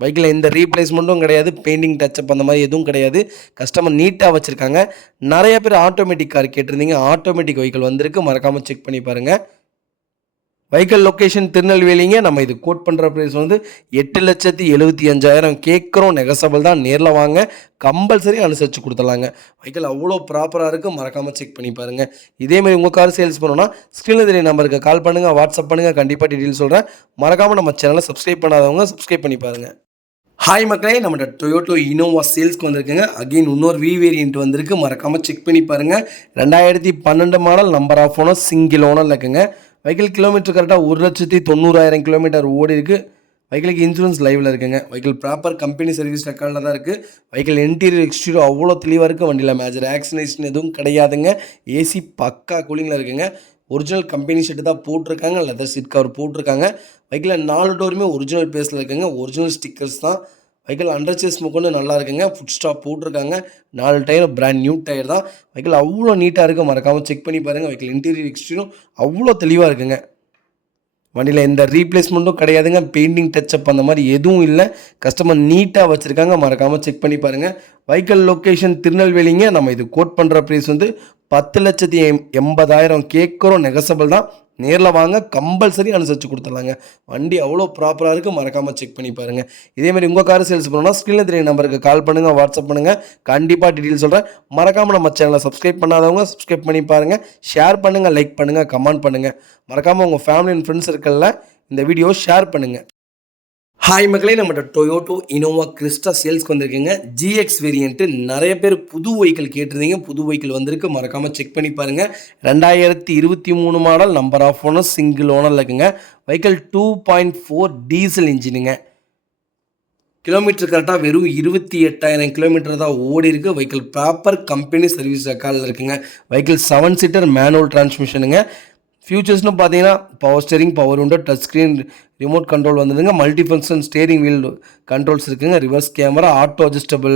வெஹிக்கிளில் எந்த ரீப்ளேஸ்மெண்ட்டும் கிடையாது. பெயிண்டிங் டச்சப் அந்த மாதிரி எதுவும் கிடையாது. கஸ்டமர் நீட்டாக வச்சுருக்காங்க. நிறைய பேர் ஆட்டோமேட்டிக் கார் கேட்டிருந்தீங்க. ஆட்டோமேட்டிக் வெஹிக்கிள் வந்திருக்கு. மறக்காமல் செக் பண்ணி பாருங்கள். வெஹிக்கிள் லொக்கேஷன் திருநெல்வேலிங்க. நம்ம இது கோட் பண்ணுற ப்ரைஸ் வந்து 8,75,000 கேட்குறோம். நெகசபிள் தான். நேரில் வாங்க, கம்பல்சரி அனுசரித்து கொடுத்துடலாங்க. வெஹிக்கிள் அவ்வளோ ப்ராப்பராக இருக்குது. மறக்காமல் செக் பண்ணி பாருங்கள். இதேமாதிரி உங்கள் கார் சேல்ஸ் பண்ணணும்னா ஸ்க்ரீனில் தெரிய நம்பருக்கு கால் பண்ணுங்கள், வாட்ஸ்அப் பண்ணுங்கள். கண்டிப்பாக டீட்டெயில் சொல்கிறேன். மறக்காமல் நம்ம சேனலை சப்ஸ்கிரைப் பண்ணாதவங்க சப்ஸ்கிரைப் பண்ணி பாருங்கள். ஹாய் மக்களே, நம்மகிட்ட டொயோட்டோ இனோவா சேல்ஸ்க்கு வந்திருக்குங்க. அகெயின் இன்னொரு வி வேரியன்ட் வந்திருக்கு. மறக்காமல் செக் பண்ணி பாருங்கள். 2012 model, number of owner, single ஓனரில் இருக்குங்க. வெஹிக்கிள் கிலோமீட்டர் கரெக்டாக 1,90,000 கிலோமீட்டர் ஓடி இருக்குது. வெஹிக்கிளுக்கு இன்சூரன்ஸ் லைவில் இருக்குங்க. வெஹிக்கிள் ப்ராப்பர் கம்பெனி சர்வீஸ் ரெக்கார்டில் தான் இருக்குது. வெஹிக்கிள் இன்டீரியர் எக்ஸ்டீரியர் அவ்வளோ தெளிவாக இருக்குது. வண்டியில் மேஜர் ஆக்சிடென்ட் எதுவும் கிடையாதுங்க. ஏசி பக்கா கூலிங்கில் இருக்குங்க. ஒரிஜினல் கம்பெனி ஷீட்டு தான் போட்டிருக்காங்க. லெதர் சீட் கவர் போட்டிருக்காங்க. வெஹிக்கிளில் 4 டோருமே ஒரிஜினல் பேஸில் இருக்குங்க. ஒரிஜினல் ஸ்டிக்கர்ஸ் தான். வெஹிக்கிள் அண்டர் சேஸ் கொண்டு நல்லா இருக்குங்க. ஃபுட் ஸ்டாப் போட்டிருக்காங்க. 4 டயர் பிராண்ட் நியூ டயர் தான். வெஹிக்கிள் அவ்வளோ நீட்டாக இருக்குது. மறக்காமல் செக் பண்ணி பாருங்கள். வெஹிக்கிள் இன்டீரியர் எக்ஸ்டீரியரும் அவ்வளோ தெளிவாக இருக்குங்க. வண்டியில் எந்த ரீப்ளேஸ்மெண்ட்டும் கிடையாதுங்க. பெயிண்டிங் டச்சப் அந்த மாதிரி எதுவும் இல்லை. கஸ்டமர் நீட்டாக வச்சுருக்காங்க. மறக்காமல் செக் பண்ணி பாருங்கள். வெஹிக்கிள் லொக்கேஷன் திருநெல்வேலிங்க. நம்ம இது கோட் பண்ணுற ப்ரைஸ் வந்து 10,80,000 கேட்குறோம். நெகசபிள் தான். நேரில் வாங்க, கம்பல்சரி அனுசரித்து கொடுத்துடலாங்க. வண்டி அவ்வளோ ப்ராப்பராக இருக்குது. மறக்காமல் செக் பண்ணி பாருங்கள். இதேமாதிரி உங்கள் கார் சேல்ஸ் பண்ணணும்னா ஸ்க்ரீனில் தெரிய நம்பருக்கு கால் பண்ணுங்கள், வாட்ஸ்அப் பண்ணுங்கள். கண்டிப்பாக டீட்டெயில் சொல்கிறேன். மறக்காமல் நம்ம சேனலை சப்ஸ்கிரைப் பண்ணாதவங்க சப்ஸ்கிரைப் பண்ணி பாருங்கள். ஷேர் பண்ணுங்கள், லைக் பண்ணுங்கள், கமெண்ட் பண்ணுங்கள். மறக்காமல் உங்கள் ஃபேமிலி அண்ட் ஃப்ரெண்ட்ஸ் சர்க்கிளில் இந்த வீடியோ ஷேர் பண்ணுங்கள். ஹாய் மக்களே, நம்மகிட்ட டொயோட்டோ இனோவா கிறிஸ்டா சேல்ஸ்க்கு வந்திருக்குங்க. GX variant. நிறைய பேர் புது வெஹிக்கிள் கேட்டிருந்தீங்க. புது வெஹிக்கிள் வந்திருக்கு. மறக்காமல் செக் பண்ணி பாருங்கள். 2023 model, number of owner, single ஓனரில் இருக்குங்க. Vehicle 2.4 diesel இன்ஜினுங்க. கிலோமீட்டர் கரெக்டாக வெறும் 28,000 கிலோமீட்டர் தான் ஓடி இருக்குது. வெஹிக்கிள் ப்ராப்பர் கம்பெனி சர்வீஸ் ரெக்கார்டில் இருக்குங்க. வெஹிக்கிள் 7 சீட்டர் மேனுவல் டிரான்ஸ்மிஷனுங்க. ஃபியூச்சர்ஸ்னு பார்த்தீங்கன்னா power steering, power window, touch screen, remote control வந்துடுங்க. Multi function steering wheel controls இருக்குங்க. Reverse camera, auto adjustable,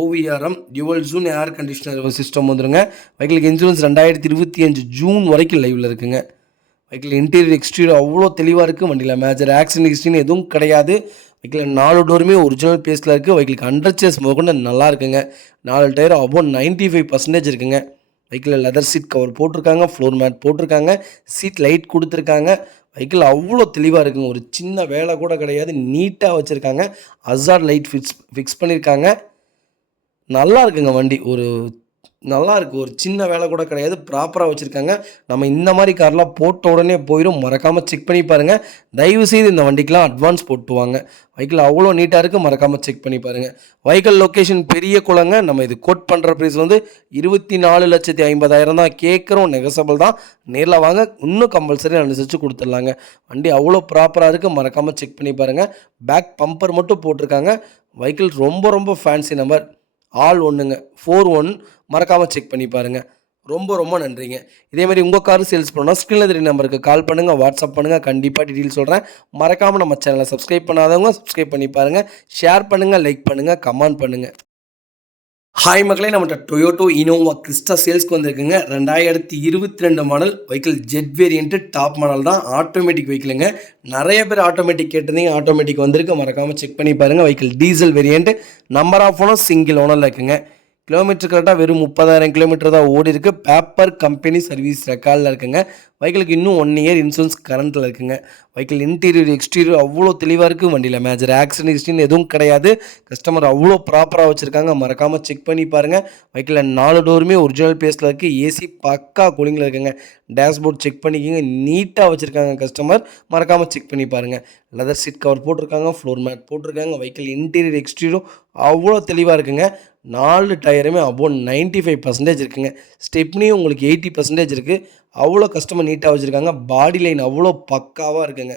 ORVM, dual zone air conditioner system வந்துடுங்க. வெஹிக்கிளுக்கு இன்சூரன்ஸ் 2025 ஜூன் வரைக்கும் லைவில் இருக்குங்க. வெஹிக்கிள் இன்டீரியர் எக்ஸ்டீரியர் அவ்வளோ தெளிவாக இருக்குது. வண்டியில் மேஜர் ஆக்சிடென்ட் எதுவும் கிடையாது. வெஹிக்கிள் 4 டோருமே ஒரிஜினல் பேஸில் இருக்குது. வெஹிக்கிளுக்கு அண்டர் சேஸ் முதற்கொண்டு நல்லா இருக்குங்க. 4 டயர் அபோவ் 95% இருக்குங்க. வெஹிக்கிளில் லெதர் சீட் கவர் போட்டிருக்காங்க. ஃப்ளோர் மேட் போட்டிருக்காங்க. சீட் லைட் கொடுத்துருக்காங்க. வெஹிக்கிள் அவ்வளோ தெளிவாக இருக்குங்க. ஒரு சின்ன வேலை கூட கிடையாது. நீட்டாக வச்சுருக்காங்க. அசார்ட் லைட் ஃபிக்ஸ் பண்ணியிருக்காங்க. நல்லா இருக்குங்க வண்டி. நல்லா இருக்குது. ஒரு சின்ன வேலை கூட கிடையாது. ப்ராப்பராக வச்சுருக்காங்க. நம்ம இந்த மாதிரி கார்லாம் போட்ட உடனே போயிடும். மறக்காமல் செக் பண்ணி பாருங்கள். தயவுசெய்து இந்த வண்டிக்கெலாம் அட்வான்ஸ் போட்டுவாங்க. வெஹிக்கிள் அவ்வளோ நீட்டாக இருக்குது. மறக்காமல் செக் பண்ணி பாருங்கள். வெஹிக்கிள் லொக்கேஷன் பெரிய குளங்க. நம்ம இது கோட் பண்ணுற ப்ரைஸ் வந்து 24,50,000 தான் கேட்குறோம். நெகசபிள் தான். நேரில் வாங்க, இன்னும் கம்பல்சரி அனுசரித்து கொடுத்துடலாங்க. வண்டி அவ்வளோ ப்ராப்பராக இருக்குது. மறக்காமல் செக் பண்ணி பாருங்கள். பேக் பம்பர் மட்டும் போட்டிருக்காங்க. வெஹிக்கிள் ரொம்ப ரொம்ப ஃபேன்சி நம்பர். ஆல் ஒன்றுங்க, 41. மறக்காமல் செக் பண்ணி பாருங்கள். ரொம்ப நன்றிங்க. இதேமாதிரி உங்கள் கார் சேல்ஸ் பண்ணால் ஸ்க்ரீனில் தெரிய நம்பருக்கு கால் பண்ணுங்கள், வாட்ஸ்அப் பண்ணுங்கள். கண்டிப்பாக டீட்டெயில் சொல்கிறேன். மறக்காமல் நம்ம சேனலை சப்ஸ்கிரைப் பண்ணாதவங்க சப்ஸ்கிரைப் பண்ணி பாருங்கள். ஷேர் பண்ணுங்கள், லைக் பண்ணுங்கள், கமெண்ட் பண்ணுங்கள். ஹாய் மக்களே, நம்மகிட்ட டொயோட்டோ இனோவா கிறிஸ்டா சேல்ஸ்க்கு வந்திருக்குங்க. 2022 model. Vehicle Z variant, top model தான். ஆட்டோமேட்டிக் வெஹிக்கிளுங்க. நிறைய பேர் ஆட்டோமேட்டிக் கேட்டிருந்தீங்க. ஆட்டோமேட்டிக் வந்திருக்கு. மறக்காமல் செக் பண்ணி பாருங்கள். Vehicle diesel variant. Number of owner, single ஓனரில் இருக்குங்க. கிலோமீட்டர் கரெக்டாக வெறும் 30,000 கிலோமீட்டர் தான் ஓடி இருக்குது. பேப்பர் கம்பெனி சர்வீஸ் ரெக்கார்டில் இருக்குங்க. வெஹிக்கிளுக்கு இன்னும் 1 இயர் இன்சூரன்ஸ் கரண்ட்டில் இருக்குங்க. வெஹிக்கிள் இன்டீரியர் எக்ஸ்டீரியர் அவ்வளோ தெளிவாக இருக்குது. வண்டியில் மேஜர் ஆக்சிடென்ட் எதுவும் கிடையாது. கஸ்டமர் அவ்வளோ ப்ராப்பராக வச்சுருக்காங்க. மறக்காமல் செக் பண்ணி பாருங்கள். வெஹிக்கிளில் 4 டோருமே ஒரிஜினல் பேஸில் இருக்குது. ஏசி பக்கா கூலிங்கில் இருக்குங்க. டேஷ்போர்ட் செக் பண்ணிக்கிங்க. நீட்டாக வச்சுருக்காங்க கஸ்டமர். மறக்காமல் செக் பண்ணி பாருங்கள். லெதர் சீட் கவர் போட்டிருக்காங்க. ஃப்ளோர் மேட் போட்டிருக்காங்க. வெஹிக்கிள் இன்டீரியர் எக்ஸ்டீரியரும் அவ்வளோ தெளிவாக இருக்குங்க. 4 டயருமே அபோவ் 95% இருக்குங்க. ஸ்டெப்னியும் உங்களுக்கு 80% இருக்குது. அவ்வளோ கஸ்டமர் நீட்டாக வச்சுருக்காங்க. பாடி லைன் அவ்வளோ பக்காவாக இருக்குங்க.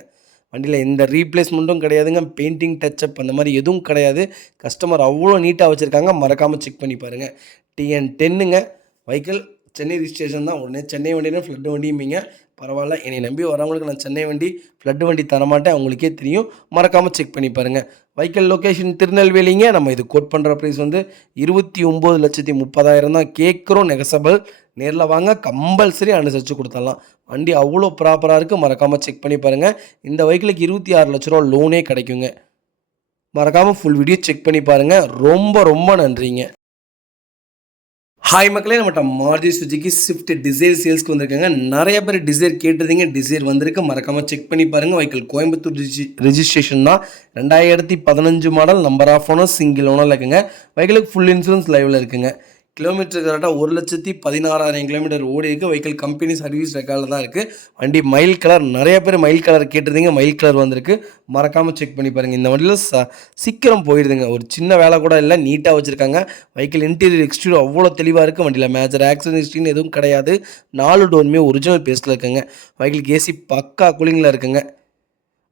வண்டியில் எந்த ரீப்ளேஸ்மெண்ட்டும் கிடையாதுங்க. பெயிண்டிங் டச்சப் அந்த மாதிரி எதுவும் கிடையாது. கஸ்டமர் அவ்வளோ நீட்டாக வச்சுருக்காங்க. மறக்காமல் செக் பண்ணி பாருங்கள். TN10ங்க. வெஹிக்கிள் சென்னை ரிஜிஸ்ட்ரேஷன் தான். உடனே சென்னை வண்டினா ஃப்ளட் வண்டியும்பீங்க. பரவாயில்ல, என்னை நம்பி வரவங்களுக்கு நான் சென்னை வண்டி, ஃப்ளட் வண்டி தரமாட்டேன். அவங்களுக்கே தெரியும். மறக்காமல் செக் பண்ணி பாருங்கள். வெஹிக்கிள் லொக்கேஷன் திருநெல்வேலிங்க. நம்ம இது கோட் பண்ணுற ப்ரைஸ் வந்து 29,30,000 தான் கேட்குறோம். நெகசபிள். நேரில் வாங்க, கம்பல்சரி அனுசரித்து கொடுத்துடலாம். வண்டி அவ்வளோ ப்ராப்பராக இருக்குது. மறக்காமல் செக் பண்ணி பாருங்கள். இந்த வெஹிக்கிளுக்கு 26 லட்ச ரூபா லோனே கிடைக்குங்க. மறக்காமல் ஃபுல் வீடியோ செக் பண்ணி பாருங்கள். ரொம்ப ரொம்ப நன்றிங்க. ஹாய் மக்களே, நம்மகிட்ட மாருதி சுஜுகி ஸ்விஃப்ட் டிசைர் சேல்ஸ்க்கு வந்திருக்காங்க. நிறைய பேர் டிசைர் கேட்டிருந்தீங்க. டிசைர் வந்திருக்கு. மறக்காமல் செக் பண்ணி பாருங்கள். வெஹிக்கிள் கோயம்புத்தூர் ரிஜிஸ்ட்ரேஷன் தான். 2015 model. Number of owner single owner இருக்குங்க. வெஹிக்கிளுக்கு ஃபுல் இன்சூரன்ஸ் லைவில் இருக்குங்க. கிலோமீட்டர் கரெக்டாக 1,16,000 கிலோமீட்டர் ஓடி இருக்குது. வெஹிக்கிள் கம்பெனி சர்வீஸ் ரெக்கார்டில் தான் இருக்குது. வண்டி மயில் கலர். நிறைய பேர் மயில் கலர் கேட்டிருந்தீங்க. மயில் கலர் வந்திருக்கு. மறக்காமல் செக் பண்ணி பாருங்கள். இந்த வண்டியில் சீக்கிரம் போயிடுதுங்க. ஒரு சின்ன வேலை கூட இல்லை. நீட்டாக வச்சுருக்காங்க. வெஹிக்கிள் இன்டீரியர் எக்ஸ்டீரியர் அவ்வளோ தெளிவாக இருக்குது. வண்டியில் மேஜர் ஆக்சிடென்ட் ஹிஸ்ட்ரின்னு எதுவும் கிடையாது. 4 டோருமே ஒரிஜினல் பேஸ்ட்டில் இருக்குங்க. வெஹிக்கிளுக்கு ஏசி பக்கா கூலிங்கில் இருக்குங்க.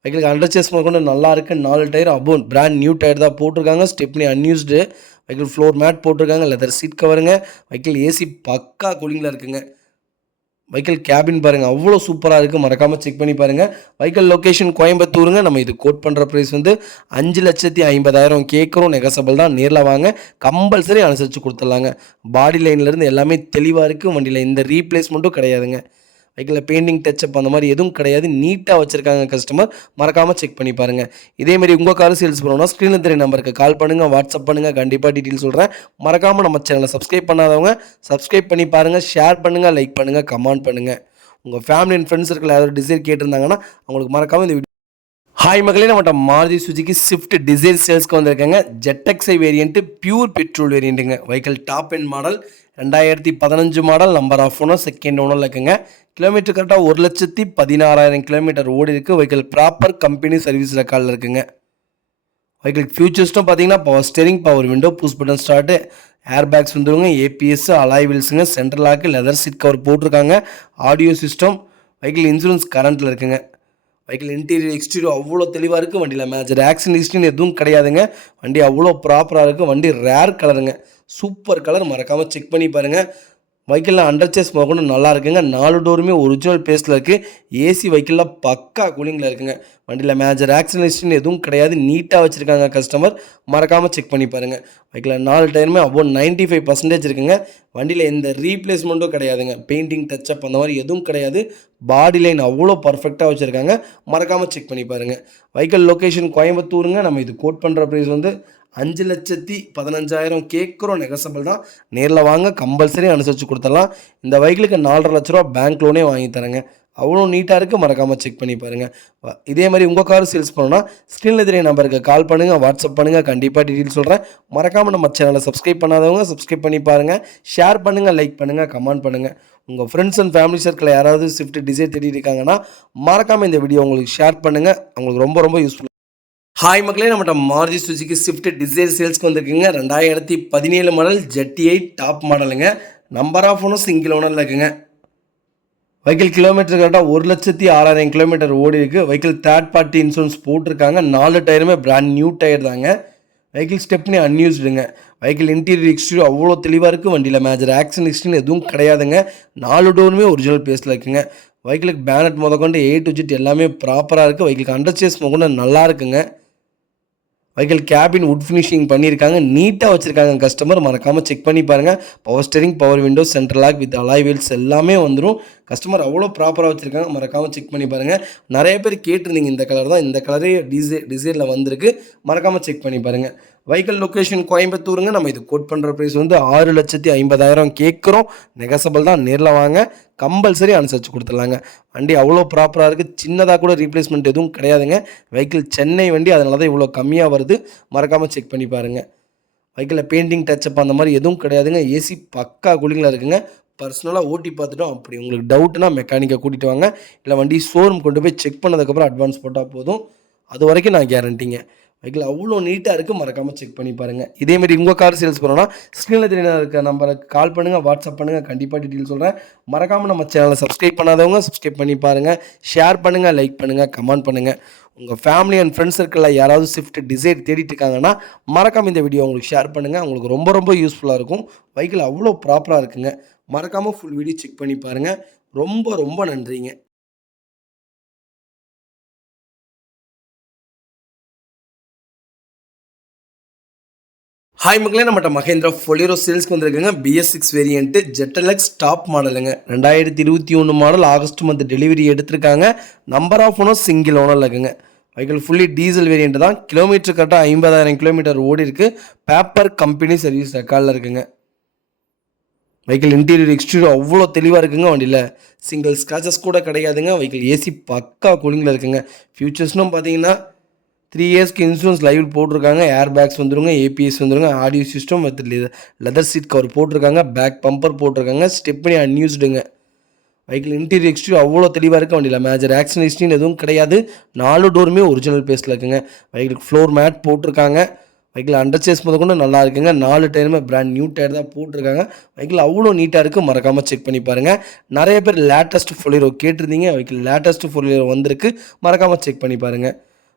வெஹிக்கிளுக்கு அண்டர் சேஸ் கொண்டு நல்லா இருக்குது. 4 டயர் அபோன் பிராண்ட் நியூ டயர் தான் போட்டிருக்காங்க. Stepney unused. Vehicle floor mat போட்டிருக்காங்க. லெதர் சீட் கவருங்க. வெஹிக்கிள் ஏசி பக்கா கூலிங்கில் இருக்குங்க. வெஹிக்கிள் கேபின் பாருங்கள், அவ்வளோ சூப்பராக இருக்குது. மறக்காமல் செக் பண்ணி பாருங்கள். வெஹிக்கிள் லொக்கேஷன் கோயம்புத்தூருங்க. நம்ம இது கோட் பண்ணுற ப்ரைஸ் வந்து 5,50,000 கேட்குறோம். நெகசபிள் தான். நேரில் வாங்க, கம்பல்சரி அனுசரித்து கொடுத்துடலாங்க. பாடி லைன்லேருந்து எல்லாமே தெளிவாக இருக்குது. வண்டியில் இந்த ரீப்ளேஸ்மெண்ட்டும் கிடையாதுங்க. வெஹிக்கிளில் பெயிண்டிங் டச்சப் அந்த மாதிரி எதுவும் கிடையாது. நீட்டாக வச்சுருக்காங்க கஸ்டமர். மறக்காமல் செக் பண்ணி பாருங்கள். இதேமாரி உங்கள் கார் சேல்ஸ் பண்ணணும்னா ஸ்க்ரீனில் தெரிய நம்பருக்கு கால் பண்ணுங்கள், வாட்ஸ்அப் பண்ணுங்கள். கண்டிப்பாக டீட்டெயில் சொல்கிறேன். மறக்காமல் நம்ம சேனலை சப்ஸ்கிரைப் பண்ணாதவங்க சப்ஸ்கிரைப் பண்ணி பாருங்கள். ஷேர் பண்ணுங்கள், லைக் பண்ணுங்கள், கமெண்ட் பண்ணுங்கள். உங்கள் ஃபேமிலி அண்ட் ஃப்ரெண்ட்ஸ் சர்க்கிள் யாராவது டிசைர் கேட்டிருந்தாங்கன்னா அவங்களுக்கு மறக்காமல் இந்த வீடியோ. ஹாய் மக்களே, நம்மகிட்ட மாருதி சுஜுகி ஸ்விஃப்ட் டிசைர் சேல்ஸ்க்கு வந்திருக்காங்க. ஜெட்எக்ஸை வேரியண்ட்டு, பியூர் பெட்ரோல் வேரியண்ட்டுங்க. Vehicle top end model. 2015 model. Number of owner second ஓனரில் இருக்குங்க. கிலோமீட்டர் கரெக்டாக 1,16,000 கிலோமீட்டர் ஓடி இருக்குது. வெஹிக்கிள் ப்ராப்பர் கம்பெனி சர்வீஸ் ரெக்கார்டில் இருக்குங்க. வெஹிக்கிள் ஃபியூச்சர்ஸ்ட்டும் பார்த்தீங்கன்னா power steering, power window, push button start, air bags வந்துடுங்க, ஏபிஎஸ், அலாய் வீல்ஸுங்க, central lock, leather seat cover போட்டிருக்காங்க, ஆடியோ சிஸ்டம். வெஹிக்கிள் இன்சூரன்ஸ் கரண்ட்டில் இருக்குங்க. வெஹிக்கிள் இன்டீரியர் எக்ஸ்டீரியர் அவ்வளோ தெளிவாக இருக்குது. வண்டியில் மேஜர் ஆக்சிடென்ட் ஹிஸ்ட்ரின்னு எதுவும் கிடையாதுங்க. வண்டி அவ்வளோ ப்ராப்பராக இருக்குது. வண்டி ரேர் கலருங்க. Super colour. மறக்காமல் செக் பண்ணி பாருங்கள். வெஹிக்கிளில் அண்டர் சேஸ் கூட நல்லா இருக்குங்க. 4 டோருமே ஒரிஜினல் பேஸில் இருக்குது. ஏசி வெஹிக்கிளில் பக்கா கூலிங்கில் இருக்குங்க. வண்டியில் மேஜர் ஆக்சிடென்ட் ஹிஸ்ட்ரின்னு எதுவும் கிடையாது. நீட்டாக வச்சுருக்காங்க கஸ்டமர். மறக்காமல் செக் பண்ணி பாருங்கள். வெஹிக்கிளில் 4 டயருமே அபோவ் 95% இருக்குங்க. வண்டியில் எந்த ரீப்ளேஸ்மெண்ட்டும் கிடையாதுங்க. பெயிண்டிங் டச்சப் அந்த மாதிரி எதுவும் கிடையாது. பாடி லைன் அவ்வளோ பர்ஃபெக்டாக வச்சுருக்காங்க. மறக்காமல் செக் பண்ணி பாருங்கள். வெஹிக்கிள் லொக்கேஷன் கோயம்புத்தூருங்க. நம்ம இது கோட் பண்ணுற ப்ரைஸ் வந்து 5,15,000 கேட்குறோம். நெகசபிள் தான். நேரில் வாங்க, கம்பல்சரி அனுசரித்து கொடுத்துடலாம். இந்த வெஹிக்கிளுக்கு 4,50,000 லட்ச ரூபா பேங்க் லோனே வாங்கி தரேங்க. அவ்வளோ நீட்டாக இருக்குது. மறக்காமல் செக் பண்ணி பாருங்கள். இதே மாதிரி உங்கள் கார் சேல்ஸ் பண்ணணும்னா ஸ்க்ரீனில் தெரிய நம்பருக்கு கால் பண்ணுங்கள், வாட்ஸ்அப் பண்ணுங்கள். கண்டிப்பாக டீட்டெயில் சொல்கிறேன். மறக்காமல் நம்ம சேனலை சப்ஸ்கிரைப் பண்ணாதவங்க சப்ஸ்கிரைப் பண்ணி பாருங்கள். ஷேர் பண்ணுங்கள், லைக் பண்ணுங்கள், கமெண்ட் பண்ணுங்கள். உங்கள் ஃப்ரெண்ட்ஸ் அண்ட் ஃபேமிலி சர்க்கிளில் யாராவது ஸ்விஃப்ட் டிசைர் தேடிட்டு இருக்காங்கன்னா மறக்காமல் இந்த வீடியோ உங்களுக்கு ஷேர் பண்ணுங்கள். அவங்களுக்கு ரொம்ப ரொம்ப யூஸ்ஃபுல். ஹாய் மக்களே, நம்மகிட்ட மாருதி சுஜுகி ஸ்விஃப்ட் டிசைர் சேல்ஸ்க்கு வந்திருக்குங்க. 2017 மாடல் ஜெட்8 டாப் மாடலுங்க. நம்பர் ஆஃப் ஓனர் சிங்கிள் ஓனரில் இருக்குங்க. வெஹிக்கிள் கிலோமீட்டர் கரெக்டாக 1,06,000 கிலோமீட்டர் ஓடி இருக்குது. வெஹிக்கிள் தேர்ட் பார்ட்டி இன்சூரன்ஸ் போட்டிருக்காங்க. 4 டயருமே பிராண்ட் நியூ டயர் தாங்க. வெஹிக்கிள் ஸ்டெப்னி அன்யூஸ்டுங்க. வெஹிக்கிள் இன்டீரியர் எக்ஸ்டீரியர் அவ்வளோ தெளிவாக இருக்குது. வண்டியில் மேஜர் ஆக்சிடென்ட் ஹிஸ்ட்ரின்னு எதுவும் கிடையாதுங்க. 4 டோருமே ஒரிஜினல் பேஸில் இருக்குங்க. வெஹிக்கிளுக்கு பேனட் முதற்கொண்டு A to Z எல்லாமே ப்ராப்பராக இருக்குது. வெஹிக்கிளுக்கு அண்டர் சேஸ் முதற்கொண்டு நல்லா இருக்குங்க. வெஹிக்கிள் கேபின் வுட் ஃபினிஷிங் பண்ணியிருக்காங்க. நீட்டாக வச்சுருக்காங்க கஸ்டமர். மறக்காமல் செக் பண்ணி பாருங்கள். Power steering, power window, central lock with alloy wheels எல்லாமே வந்துடும். கஸ்டமர் அவ்வளோ ப்ராப்பராக வச்சுருக்காங்க. மறக்காமல் செக் பண்ணி பாருங்கள். நிறைய பேர் கேட்டிருந்தீங்க இந்த கலர் தான். இந்த கலரே டிசைரில் வந்திருக்கு. மறக்காமல் செக் பண்ணி பாருங்கள். வெஹிக்கிள் லொக்கேஷன் கோயம்புத்தூருங்க. நம்ம இது கோட் பண்ணுற ப்ரைஸ் வந்து 6,50,000 கேட்குறோம். நெகசபிள் தான். நேரில் வாங்க, கம்பல்சரி அனுசரித்து கொடுத்துடலாங்க. வண்டி அவ்வளோ ப்ராப்பராக இருக்குது. சின்னதாக கூட ரீப்ளேஸ்மெண்ட் எதுவும் கிடையாதுங்க. வெஹிக்கிள் சென்னை வண்டி, அதனால தான் இவ்வளோ கம்மியாக வருது. மறக்காமல் செக் பண்ணி பாருங்கள். வெஹிக்கிளில் பெயிண்டிங் டச்சப் அந்த மாதிரி எதுவும் கிடையாதுங்க. ஏசி பக்கா கூலிங்கில் இருக்குங்க. பர்சனலாக ஓட்டி பார்த்துட்டோம். அப்படி உங்களுக்கு டவுட்னா மெக்கானிக்கை கூட்டிகிட்டு வாங்க. இல்லை வண்டி ஷோரூம் கொண்டு போய் செக் பண்ணதுக்கப்புறம் அட்வான்ஸ் போட்டால் போதும். அது வரைக்கும் நான் கேரண்டிங்க. வெஹிக்கிள் அவ்வளோ நீட்டாக இருக்குது. மறக்காமல் செக் பண்ணி பாருங்கள். இதேமாரி உங்கள் கார் சேல்ஸ் பண்ணணும்னா ஸ்க்ரீனில் தெரிய இருக்க நம்பருக்கு கால் பண்ணுங்கள், வாட்ஸ்அப் பண்ணுங்கள். கண்டிப்பாக டீட்டெயில் சொல்கிறேன். மறக்காமல் நம்ம சேனலை சப்ஸ்கிரைப் பண்ணாதவங்க சப்ஸ்கிரைப் பண்ணி பாருங்கள். ஷேர் பண்ணுங்கள், லைக் பண்ணுங்கள், கமெண்ட் பண்ணுங்கள். உங்கள் ஃபேமிலி அண்ட் ஃப்ரெண்ட்ஸ் சர்க்கிளில் யாராவது ஸ்விஃப்ட் டிசைர் தேடிட்டு இருக்காங்கன்னா மறக்காமல் இந்த வீடியோ உங்களுக்கு ஷேர் பண்ணுங்கள். உங்களுக்கு ரொம்ப ரொம்ப யூஸ்ஃபுல்லாக இருக்கும். வெஹிக்கிள் அவ்வளோ ப்ராப்பராக இருக்குங்க. மறக்காமல் ஃபுல் வீடியோ செக் பண்ணி பாருங்கள். ரொம்ப ரொம்ப நன்றிங்க. ஹாய் மக்களே, நம்மகிட்ட மகேந்திரா பொலிரோ சேல்ஸ்க்கு வந்திருக்குங்க. BS6 வேரியன்ட்டு ஜெட்டலக்ஸ் டாப் மாடலுங்க. 2021 மாடல் ஆகஸ்ட் மந்த் டெலிவரி எடுத்திருக்காங்க. நம்பர் ஆஃப் ஓனர் சிங்கிள் ஓனரில் இருக்குங்க. வெஹிக்கிள் ஃபுல்லி டீசல் வேரியன்ட் தான். கிலோமீட்டர் கரெக்டாக 50,000 கிலோமீட்டர் ஓடி இருக்கு. பேப்பர் கம்பெனி சர்வீஸ் ரெக்கார்டில் இருக்குங்க. வெஹிக்கிள் இன்டீரியர் எக்ஸ்டீரியர் அவ்வளோ தெளிவாக இருக்குங்க. வண்டியில் சிங்கிள் ஸ்க்ராச்சஸ் கூட கிடையாதுங்க. வெஹிக்கிள் ஏசி பக்கா கூலிங்கில் இருக்குங்க. ஃபியூச்சர்ஸ்னும் பார்த்தீங்கன்னா 3 இயர்ஸ்க்கு இன்சூரன்ஸ் லைவ் போட்டிருக்காங்க. ஏர் பேக்ஸ் வந்துருங்க, ஏபிஎஸ் வந்துருங்க, audio system with leather seat cover போட்டிருக்காங்க. பேக் பம்பர் போட்டிருக்காங்க. ஸ்டெப்னி அன்யூஸ்டுங்க. வெஹிக்கிள் இன்டீரியர் எக்ஸ்டீரியர் அவ்வளோ தெளிவாக இருக்குது. வண்டியில் மேஜர் ஆக்சிடென்ட் ஹிஸ்ட்ரின்னு எதுவும் கிடையாது. 4 டோருமே ஒரிஜினல் பேஸில் இருக்குங்க. வெஹிக்கிளுக்கு ஃப்ளோர் மேட் போட்டிருக்காங்க. வெஹிக்கிள் அண்டர் சேஸ் கொண்டு நல்லா இருக்குங்க. 4 டயருமே பிராண்ட் நியூ டயர் தான் போட்டிருக்காங்க. வெஹிக்கிள் அவ்வளோ நீட்டாக இருக்குது. மறக்காமல் செக் பண்ணி பாருங்கள். நிறைய பேர் லேட்டஸ்ட் ஃபொலிரோ கேட்டிருந்தீங்க. வெஹிக்கிள் லேட்டஸ்ட் ஃபொலிரோ வந்திருக்கு. மறக்காமல் செக் பண்ணி பாருங்கள்.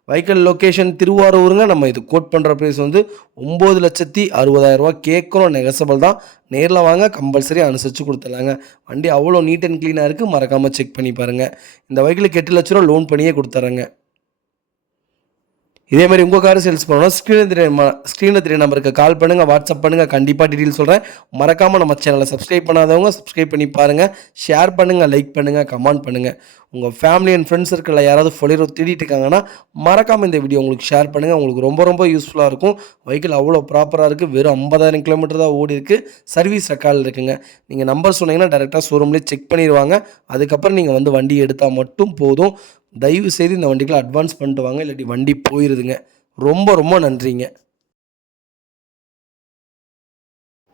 வெஹிக்கிள் லொக்கேஷன் திருவாரூருங்க. நம்ம இது கோட் பண்ணுற ப்ரைஸ் வந்து 9,60,000 கேட்குறோம். நெகசபிள் தான். நேரில் வாங்க, கம்பல்சரி அனுசரித்து கொடுத்துடலாங்க. வண்டி அவ்வளோ நீட் அண்ட் க்ளீனாக இருக்குது. மறக்காமல் செக் பண்ணி பாருங்கள். இந்த வெஹிக்கிளுக்கு 8 லட்ச ரூபா லோன் பண்ணியே கொடுத்துட்றேங்க. இதே மாதிரி உங்கள் கார் சேல்ஸ் பண்ணணும், ஸ்க்ரீனில் தெரிய நம்பருக்கு கால் பண்ணுங்கள், வாட்ஸ்அப் பண்ணுங்கள். கண்டிப்பாக டீட்டெயில் சொல்கிறேன். மறக்காமல் நம்ம சேனலை சப்ஸ்கிரைப் பண்ணாதவங்க சப்ஸ்கிரைப் பண்ணி பாருங்கள். ஷேர் பண்ணுங்கள், லைக் பண்ணுங்கள், கமெண்ட் பண்ணுங்கள். உங்கள் ஃபேமிலி அண்ட் ஃப்ரெண்ட்ஸ் சர்க்கிளில் யாராவது ஃபொலிரோ தேடிட்டு இருக்காங்கன்னா மறக்காமல் இந்த வீடியோ உங்களுக்கு ஷேர் பண்ணுங்கள். உங்களுக்கு ரொம்ப ரொம்ப யூஸ்ஃபுல்லாக இருக்கும். வெஹிக்கிள் அவ்வளோ ப்ராப்பராக இருக்குது. வெறும் 50,000 கிலோமீட்டர் தான் ஓடி இருக்குது. சர்வீஸ் ரெக்கார்டில் இருக்குங்க. நீங்கள் நம்பர் சொன்னீங்கன்னா டேரெக்டாக ஷோரூம்லேயே செக் பண்ணிடுவாங்க. அதுக்கப்புறம் நீங்கள் வந்து வண்டி எடுத்தால் மட்டும் போதும். தயவு செய்து இந்த வண்டிக்குள்ள அட்வான்ஸ் பண்ணிட்டு வாங்க, இல்லாட்டி வண்டி போயிருதுங்க. ரொம்ப ரொம்ப நன்றிங்க.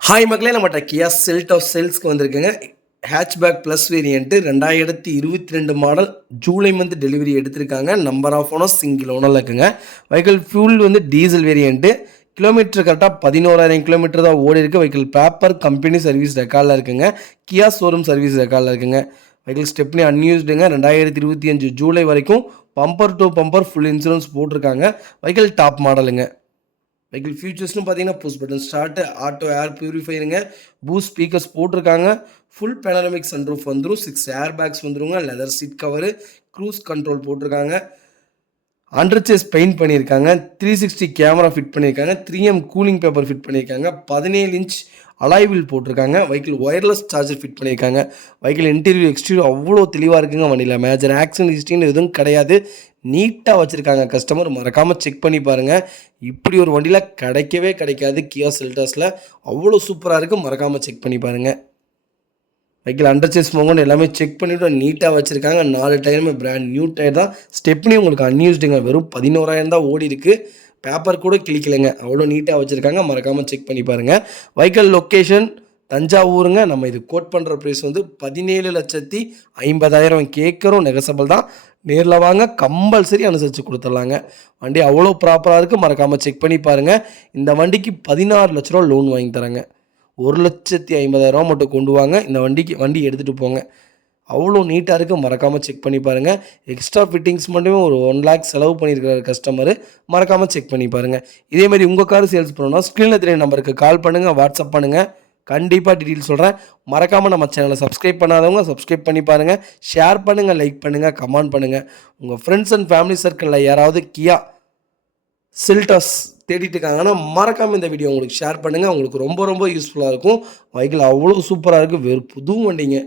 ஹாய் மக்களே, நம்மகிட்ட கியா செல்டாஸ் சேல்ஸ்க்கு வந்திருக்குங்க. Hatchback plus variant 2022 model July month delivery எடுத்திருக்காங்க. நம்பர் ஆஃப் ஓனர் சிங்கிள் ஓனரில் இருக்குங்க. வெஹிக்கிள் ஃபியூல் வந்து டீசல் வேரியன்ட்டு. கிலோமீட்டர் கரெக்டாக 11,000 கிலோமீட்டர் தான் ஓடி இருக்குது. வெஹிக்கிள் பேப்பர் கம்பெனி சர்வீஸ் ரெக்கார்டில் இருக்குங்க. கியா ஷோரூம் சர்வீஸ் ரெக்கார்டில் இருக்குங்க. Vehicle stepney அன்யூஸ்டுங்க. 2025 ஜூலை வரைக்கும் bumper to bumper full insurance போட்டிருக்காங்க. வெஹிக்கிள் டாப் மாடலுங்க. வெஹிக்கிள் ஃபியூச்சர்ஸ்னு பார்த்தீங்கன்னா push button start, auto air பியூரிஃபைருங்க, பூஸ்ட் ஸ்பீக்கர்ஸ் போட்டிருக்காங்க. ஃபுல் பேனரமிக் சன்ரூஃப் வந்துடும். 6 ஏர் பேக்ஸ் வந்துருங்க. Leather seat cover, cruise control போட்டிருக்காங்க. அண்டர் சேஸ் பெயிண்ட் பண்ணியிருக்காங்க. 360 கேமரா ஃபிட் பண்ணியிருக்காங்க. 3M கூலிங் பேப்பர் ஃபிட் பண்ணியிருக்காங்க. 17 இன்ச் அலாய்வில் போட்டிருக்காங்க. வெஹிக்கிள் ஒயர்லெஸ் சார்ஜர் ஃபிட் பண்ணியிருக்காங்க. வெஹிக்கிள் இன்டீரியர் எக்ஸ்டீரியர் அவ்வளோ தெளிவாக இருக்குங்க. வண்டியில் மேஜர் ஆக்சிடென்ட் ஹிஸ்ட்ரின்னு எதுவும் கிடையாது. நீட்டாக வச்சுருக்காங்க. கஸ்டமர் மறக்காமல் செக் பண்ணி பாருங்கள். இப்படி ஒரு வண்டியில் கிடைக்கவே கிடைக்காது. கியா செல்டாஸில் அவ்வளோ சூப்பராக இருக்குது. மறக்காமல் செக் பண்ணி பாருங்கள். வெஹிக்கிள் அண்டர் சேஸ் மோகன் எல்லாமே செக் பண்ணிவிட்டு நீட்டாக வச்சுருக்காங்க. 4 டயருமே பிராண்ட் நியூ டயர் தான். ஸ்டெப்னி உங்களுக்கு அன்யூஸ்டுங்க. வெறும் 11,000 தான் ஓடி இருக்குது. பேப்பர் கூட கிளிக்கலைங்க. அவ்வளோ நீட்டாக வச்சுருக்காங்க. மறக்காமல் செக் பண்ணி பாருங்கள். வெஹிக்கிள் லொக்கேஷன் தஞ்சாவூருங்க. நம்ம இது கோட் பண்ணுற ப்ரைஸ் வந்து 17,50,000 கேட்குறோம். நெகசபிள் தான். நேரில் வாங்க, கம்பல்சரி அனுசரித்து கொடுத்துட்லாங்க. வண்டி அவ்வளோ ப்ராப்பராக இருக்குது. மறக்காமல் செக் பண்ணி பாருங்கள். இந்த வண்டிக்கு 16 லட்ச ரூபா லோன் வாங்கி தராங்க. 1,50,000 மட்டும் கொண்டு வாங்க. இந்த வண்டி எடுத்துகிட்டு போங்க. அவ்வளோ நீட்டாக இருக்குது. மறக்காமல் செக் பண்ணி பாருங்கள். எக்ஸ்ட்ரா ஃபிட்டிங்ஸ் மட்டுமே ஒரு 1 லேக் செலவு பண்ணியிருக்கிற கஸ்டமரு. மறக்காமல் செக் பண்ணி பாருங்கள். இதேமாதிரி உங்கள் கார் சேல்ஸ் பண்ணணும்னா ஸ்க்ரீனில் தெரிய நம்பருக்கு கால் பண்ணுங்கள், வாட்ஸ்அப் பண்ணுங்கள். கண்டிப்பாக டீட்டெயில் சொல்கிறேன். மறக்காமல் நம்ம சேனலை சப்ஸ்கிரைப் பண்ணாதவங்க சப்ஸ்கிரைப் பண்ணி பாருங்கள். ஷேர் பண்ணுங்கள், லைக் பண்ணுங்கள், கமெண்ட் பண்ணுங்கள். உங்கள் ஃப்ரெண்ட்ஸ் அண்ட் ஃபேமிலி சர்க்கிளில் யாராவது கியா செல்டாஸ் தேடிட்டு இருக்காங்கன்னா மறக்காமல் இந்த வீடியோ உங்களுக்கு ஷேர் பண்ணுங்கள். உங்களுக்கு ரொம்ப ரொம்ப யூஸ்ஃபுல்லாக இருக்கும். வெஹிக்கிள் அவ்வளோ சூப்பராக இருக்குது. வெறும் புது வண்டிங்க.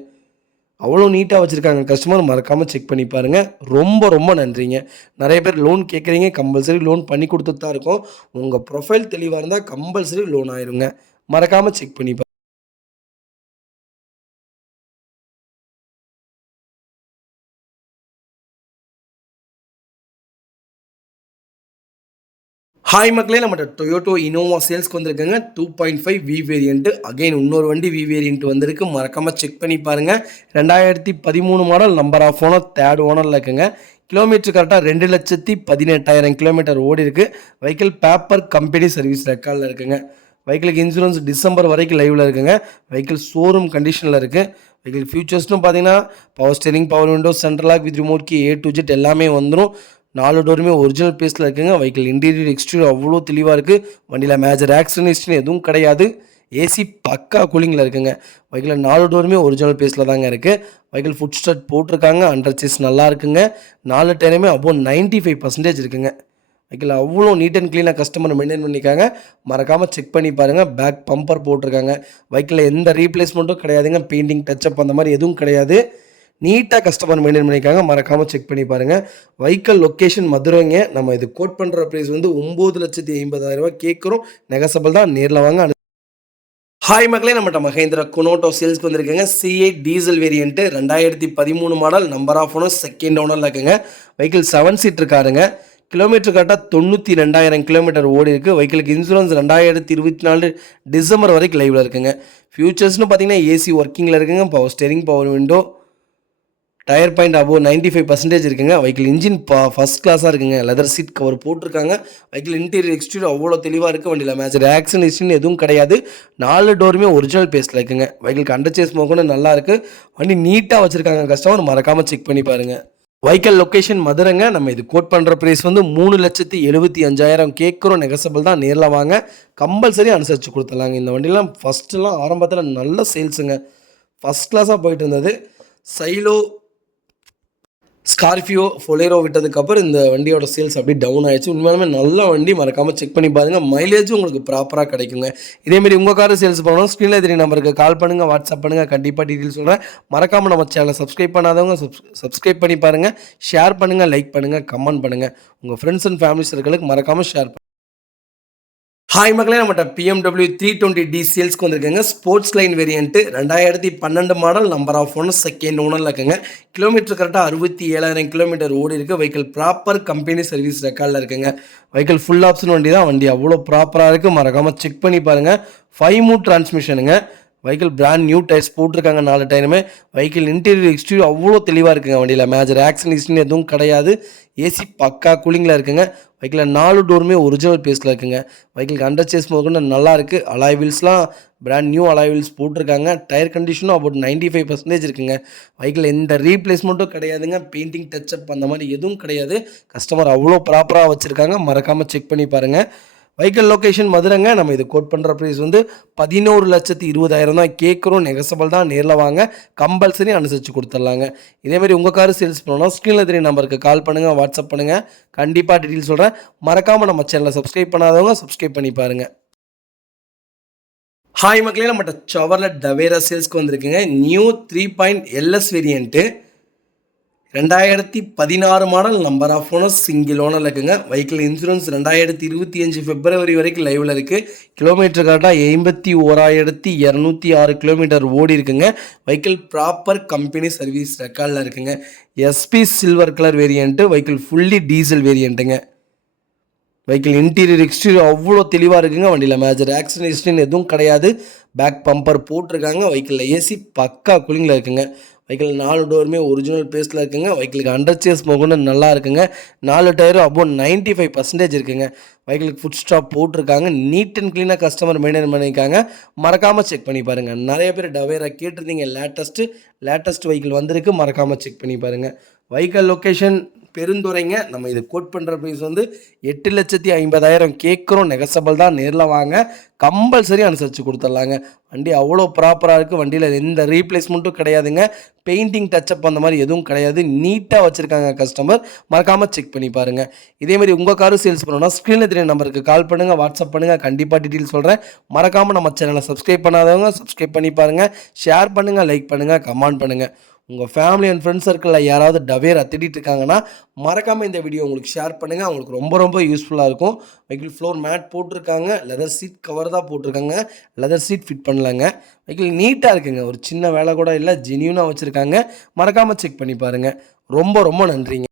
அவ்வளோ நீட்டாக வச்சுருக்காங்க. கஸ்டமர் மறக்காமல் செக் பண்ணி பாருங்கள். ரொம்ப ரொம்ப நன்றிங்க. நிறைய பேர் லோன் கேட்குறீங்க. கம்பல்சரி லோன் பண்ணி கொடுத்துட்டு தான் இருக்கோம். உங்கள் ப்ரொஃபைல் தெளிவாக இருந்தால் கம்பல்சரி லோன் ஆயிருங்க. மறக்காமல் செக் பண்ணி பாருங்கள். ஹாய் மக்களே, நம்மகிட்ட டொயோட்டோ இனோவா சேல்ஸ்க்கு வந்திருக்குங்க. 2.5 வி வேரியன்ட்டு. அகைன் இன்னொரு வண்டி வி வேரியன்ட் வந்திருக்கு. மறக்காமல் செக் பண்ணி பாருங்கள். 2013 model. Number of owner third ஓனரில் இருக்குங்க. கிலோமீட்டர் கரெக்டாக 2,18,000 கிலோமீட்டர் ஓடி இருக்குது. வெஹிக்கிள் பேப்பர் கம்பெனி சர்வீஸ் ரெக்கார்டில் இருக்குங்க. வெஹிக்கிளுக்கு இன்சூரன்ஸ் டிசம்பர் வரைக்கும் லைவில் இருக்குங்க. வெஹிக்கிள் ஷோரூம் கண்டிஷனில் இருக்குது. வெஹிக்கிள் ஃபியூச்சர்ஸ்னு பார்த்தீங்கன்னா power steering, power window, central lock with remote key, A to Z எல்லாமே வந்துடும். 4 டோருமே ஒரிஜினல் பேஸில் இருக்குங்க. வெஹிக்கிள் இன்டீரியர் எக்ஸ்டீரியர் அவ்வளோ தெளிவாக இருக்குது. வண்டியில் மேஜர் ஆக்சிடென்ட் ஹிஸ்ட்ரி எதுவும் கிடையாது. ஏசி பக்கா கூலிங்கில் இருக்குங்க. வெஹிக்கிள் 4 டோருமே ஒரிஜினல் பேஸில் தாங்க இருக்குது. வெஹிக்கிள் ஃபுட் ஸ்டட் போட்டிருக்காங்க. அண்டர் சீஸ் நல்லா இருக்குங்க. 4 டயருமே அபோவ் 95% இருக்குங்க. வெஹிக்கிள் அவ்வளோ நீட் அண்ட் க்ளீனாக கஸ்டமர் மெயின்டைன் பண்ணியிருக்காங்க. மறக்காமல் செக் பண்ணி பாருங்கள். பேக் பம்பர் போட்டிருக்காங்க. வெஹிக்கிளில் எந்த ரீப்ளேஸ்மெண்ட்டும் கிடையாதுங்க. பெயிண்டிங் டச்சப் அந்த மாதிரி எதுவும் கிடையாது. நீட்டாக கஸ்டமர் மெயின்டைன் பண்ணியிருக்காங்க. மறக்காமல் செக் பண்ணி பாருங்கள். வெஹிக்கிள் லொக்கேஷன் மதுரைங்க. நம்ம இது கோட் பண்ணுற ப்ரைஸ் வந்து 9,50,000 கேட்குறோம். நெகசபிள் தான். நேரில் வாங்க. ஹாய் மக்களே, நம்மகிட்ட மஹேந்திரா குனோட்டோ சேல்ஸ்க்கு வந்திருக்கேங்க. C8 diesel variant 2013 model. Number of owner second ஓனரில் இருக்குங்க. Vehicle 7 seater காருங்க. கிலோமீட்டர் கரெக்டாக 92,000 கிலோமீட்டர் ஓடி இருக்குது. வெஹிக்கிளுக்கு இன்சூரன்ஸ் 2024 டிசம்பர் வரைக்கும் லைவில் இருக்குங்க. ஃபியூச்சர்ஸ்னு பார்த்தீங்கன்னா ஏசி ஒர்க்கிங்கில் இருக்குங்க. Power steering, power window, tyre point above 95% இருக்குங்க. வெஹிக்கிள் இன்ஜின் ஃபஸ்ட் கிளாஸாக இருக்குங்க. லெதர் சீட் கவர் போட்டிருக்காங்க. வெஹிக்கிள் இன்டீரியர் எக்ஸ்டீரியர் அவ்வளோ தெளிவாக இருக்குது. வண்டியில் மேட்ச் ஆக்சன் ஹிஸ்ட்ரின்னு எதுவும் கிடையாது. 4 டோருமே ஒரிஜினல் பேஸில் இருக்குங்க. வெஹிக்கிளுக்கு அண்டர் சேஸ் மோகன்னு நல்லா இருக்குது. வண்டி நீட்டாக வச்சுருக்காங்க. கஸ்டமர் மறக்காமல் செக் பண்ணி பாருங்கள். வெஹிக்கிள் லொக்கேஷன் மதுரைங்க. நம்ம இது கோட் பண்ணுற ப்ரைஸ் வந்து 3,75,000 கேட்குறோம். நெகசபிள் தான். நேரில் வாங்க. கம்பல்சரி அனுசரித்து கொடுத்துடலாங்க. இந்த வண்டியெலாம் ஃபஸ்ட்டுலாம் ஆரம்பத்தில் நல்ல சேல்ஸுங்க. ஃபஸ்ட் கிளாஸாக போயிட்டு இருந்தது. சைலோ, ஸ்கார்பியோ, ஃபொலேரோ விட்டதுக்கப்புறம் இந்த வண்டியோட சேல்ஸ் அப்படியே டவுன் ஆயிடுச்சு. உண்மையாலுமே நல்ல வண்டி. மறக்காமல் செக் பண்ணி பாருங்கள். மைலேஜும் உங்களுக்கு ப்ராப்பராக கிடைக்குங்க. இதேமாரி உங்கள் கார் சேல்ஸ் பண்ணணும், ஸ்க்ரீனில் தெரிய நம்பருக்கு கால் பண்ணுங்கள், வாட்ஸ்அப் பண்ணுங்கள். கண்டிப்பாக டீட்டெயில் சொல்கிறேன். மறக்காமல் நம்ம சேனலை சப்ஸ்கிரைப் பண்ணாதவங்க சப்ஸ்கிரைப் பண்ணி பாருங்கள். ஷேர் பண்ணுங்கள், லைக் பண்ணுங்கள், கமெண்ட் பண்ணுங்கள். உங்கள் ஃப்ரெண்ட்ஸ் அண்ட் ஃபேமிலி சர்க்கிளுக்கு மறக்காமல் ஷேர் பண்ணுங்கள். ஹாய் மக்களே, நம்மகிட்ட BMW 320D சேல்ஸ்க்கு வந்திருக்குங்க. Sports line variant 2012 model. Number of owner second ஓனரில் இருக்குங்க. கிலோமீட்டர் கரெக்டாக 67,000 கிலோமீட்டர் ஓடி இருக்குது. வெஹிக்கிள் ப்ராப்பர் கம்பெனி சர்வீஸ் ரெக்கார்டில் இருக்குங்க. வெஹிக்கிள் ஃபுல் ஆப்ஷன் வண்டி தான். வண்டி அவ்வளோ ப்ராப்பராக இருக்குது. மறக்காமல் செக் பண்ணி பாருங்கள். 5 மூவ் டிரான்ஸ்மிஷனுங்க. வெஹிக்கிள் பிராண்ட் நியூ டயர்ஸ் போட்டிருக்காங்க. 4 டயருமே. வெஹிக்கிள் இன்டீரியர் எக்ஸ்டீரியர் அவ்வளோ தெளிவாக இருக்குங்க. வண்டியில் மேஜர் ஆக்சன் ஹிஸ்ட்ரின்னு எதுவும் கிடையாது. ஏசி பக்கா கூலிங்கில் இருக்குங்க. வெஹிக்கிளில் 4 டோருமே ஒரிஜினல் பேஸில் இருக்குங்க. வெஹிக்கிளுக்கு அண்டர் சேஸ் முதற்கொண்டு நல்லா இருக்குது. அலாய் வீல்ஸ்லாம் பிராண்ட் நியூ அலாய் வீல்ஸ் போட்டிருக்காங்க. டயர் கண்டிஷனும் அபவுட் 95% இருக்குங்க. வெஹிக்கிள் எந்த ரீப்ளேஸ்மெண்ட்டும் கிடையாதுங்க. பெயிண்டிங் டச்சப் அந்த மாதிரி எதுவும் கிடையாது. கஸ்டமர் அவ்வளோ ப்ராப்பராக வச்சுருக்காங்க. மறக்காமல் செக் பண்ணி பாருங்கள். வெஹிக்கிள் லொக்கேஷன் மதுரைங்க. நம்ம இது கோட் பண்ணுற ப்ரைஸ் வந்து 11,20,000 தான் கேட்குறோம். நெகசபிள் தான். நேரில் வாங்க. கம்பல்சரி அனுசரித்து கொடுத்துட்லாங்க. இதேமாதிரி உங்கள் கார் சேல்ஸ் பண்ணணும், ஸ்க்ரீனில் தெரிய நம்பருக்கு கால் பண்ணுங்கள், வாட்ஸ்அப் பண்ணுங்கள். கண்டிப்பாக டீட்டெயில் சொல்கிறேன். மறக்காமல் நம்ம சேனலை சப்ஸ்கிரைப் பண்ணாதவங்க சப்ஸ்கிரைப் பண்ணி பாருங்கள். ஹாய் மக்களே, நம்மகிட்ட செவர்லெட் டவேரா சேல்ஸ்க்கு வந்திருக்குங்க. New 3 LS variant 2016 model. Number of owner single owner இருக்குங்க. வெஹிக்கிள் இன்சூரன்ஸ் 2025 பிப்ரவரி வரைக்கும் லைவில் இருக்குது. கிலோமீட்டர் கரெக்டாக 81,206 கிலோமீட்டர் ஓடி இருக்குங்க. வெஹிக்கிள் ப்ராப்பர் கம்பெனி சர்வீஸ் ரெக்கார்டில் இருக்குங்க. SP silver colour variant. Vehicle fully diesel வேரியன்ட்டுங்க. வெஹிக்கிள் இன்டீரியர் எக்ஸ்டீரியர் அவ்வளோ தெளிவாக இருக்குங்க. வண்டியில் மேஜர் ஆக்சிடென்ட் ஹிஸ்ட்ரின்னு எதுவும் கிடையாது. பேக் பம்பர் போட்டிருக்காங்க. வெஹிக்கிளில் ஏசி பக்கா கூலிங்கில் இருக்குங்க. வெஹிக்கிள் 4 டோருமே ஒரிஜினல் பேஸில் இருக்குங்க. வெஹிக்கிளுக்கு அண்டர் சேஸ் மோகன்னு நல்லா இருக்குங்க. 4 டயரும் அபோவ் 95% இருக்குங்க. வெஹிக்கிளுக்கு ஃபுட் ஸ்டாப் போட்டிருக்காங்க. நீட் அண்ட் க்ளீனாக கஸ்டமர் மெயின்டைன் பண்ணியிருக்காங்க. மறக்காமல் செக் பண்ணி பாருங்கள். நிறைய பேர் டவேரா கேட்டிருந்தீங்க. லேட்டஸ்ட் வெஹிக்கிள் வந்திருக்கு. மறக்காமல் செக் பண்ணி பாருங்கள். வெஹிக்கிள் லொக்கேஷன் பெருந்துறைங்க. நம்ம இது கோட் பண்ணுற ப்ரைஸ் வந்து 8,50,000 கேட்குறோம். நெகசபிள் தான். நேரில் வாங்க. கம்பல்சரி அனுசரித்து கொடுத்துட்லாங்க. வண்டி அவ்வளோ ப்ராப்பராக இருக்குது. வண்டியில் எந்த ரீப்ளேஸ்மெண்ட்டும் கிடையாதுங்க. பெயிண்டிங் டச்சப் அந்த மாதிரி எதுவும் கிடையாது. நீட்டாக வச்சுருக்காங்க கஸ்டமர். மறக்காமல் செக் பண்ணி பாருங்கள். இதேமாதிரி உங்கள் காரும் சேல்ஸ் பண்ணணும்னா ஸ்க்ரீனில் தெரிய நம்பருக்கு கால் பண்ணுங்கள், வாட்ஸ்அப் பண்ணுங்கள். கண்டிப்பாக டீட்டெயில் சொல்கிறேன். மறக்காமல் நம்ம சேனலை சப்ஸ்கிரைப் பண்ணாதவங்க சப்ஸ்கிரைப் பண்ணி பாருங்கள். ஷேர் பண்ணுங்கள், லைக் பண்ணுங்கள், கமெண்ட் பண்ணுங்கள். உங்கள் ஃபேமிலி அண்ட் ஃப்ரெண்ட்ஸ் சர்க்கிளில் யாராவது டவேரா தேடிட்டு இருக்காங்கன்னா மறக்காமல் இந்த வீடியோ உங்களுக்கு ஷேர் பண்ணுங்கள். அவங்களுக்கு ரொம்ப யூஸ்ஃபுல்லாக இருக்கும். வெஹிக்கிள் ஃப்ளோர் மேட் போட்டிருக்காங்க. லெதர் சீட் கவர் தான் போட்டிருக்காங்க. லெதர் சீட் ஃபிட் பண்ணலாங்க. வெஹிக்கிள் நீட்டாக இருக்குங்க. ஒரு சின்ன வேலை கூட இல்லை. ஜென்யூனாக வச்சுருக்காங்க. மறக்காமல் செக் பண்ணி பாருங்கள். ரொம்ப நன்றிங்க.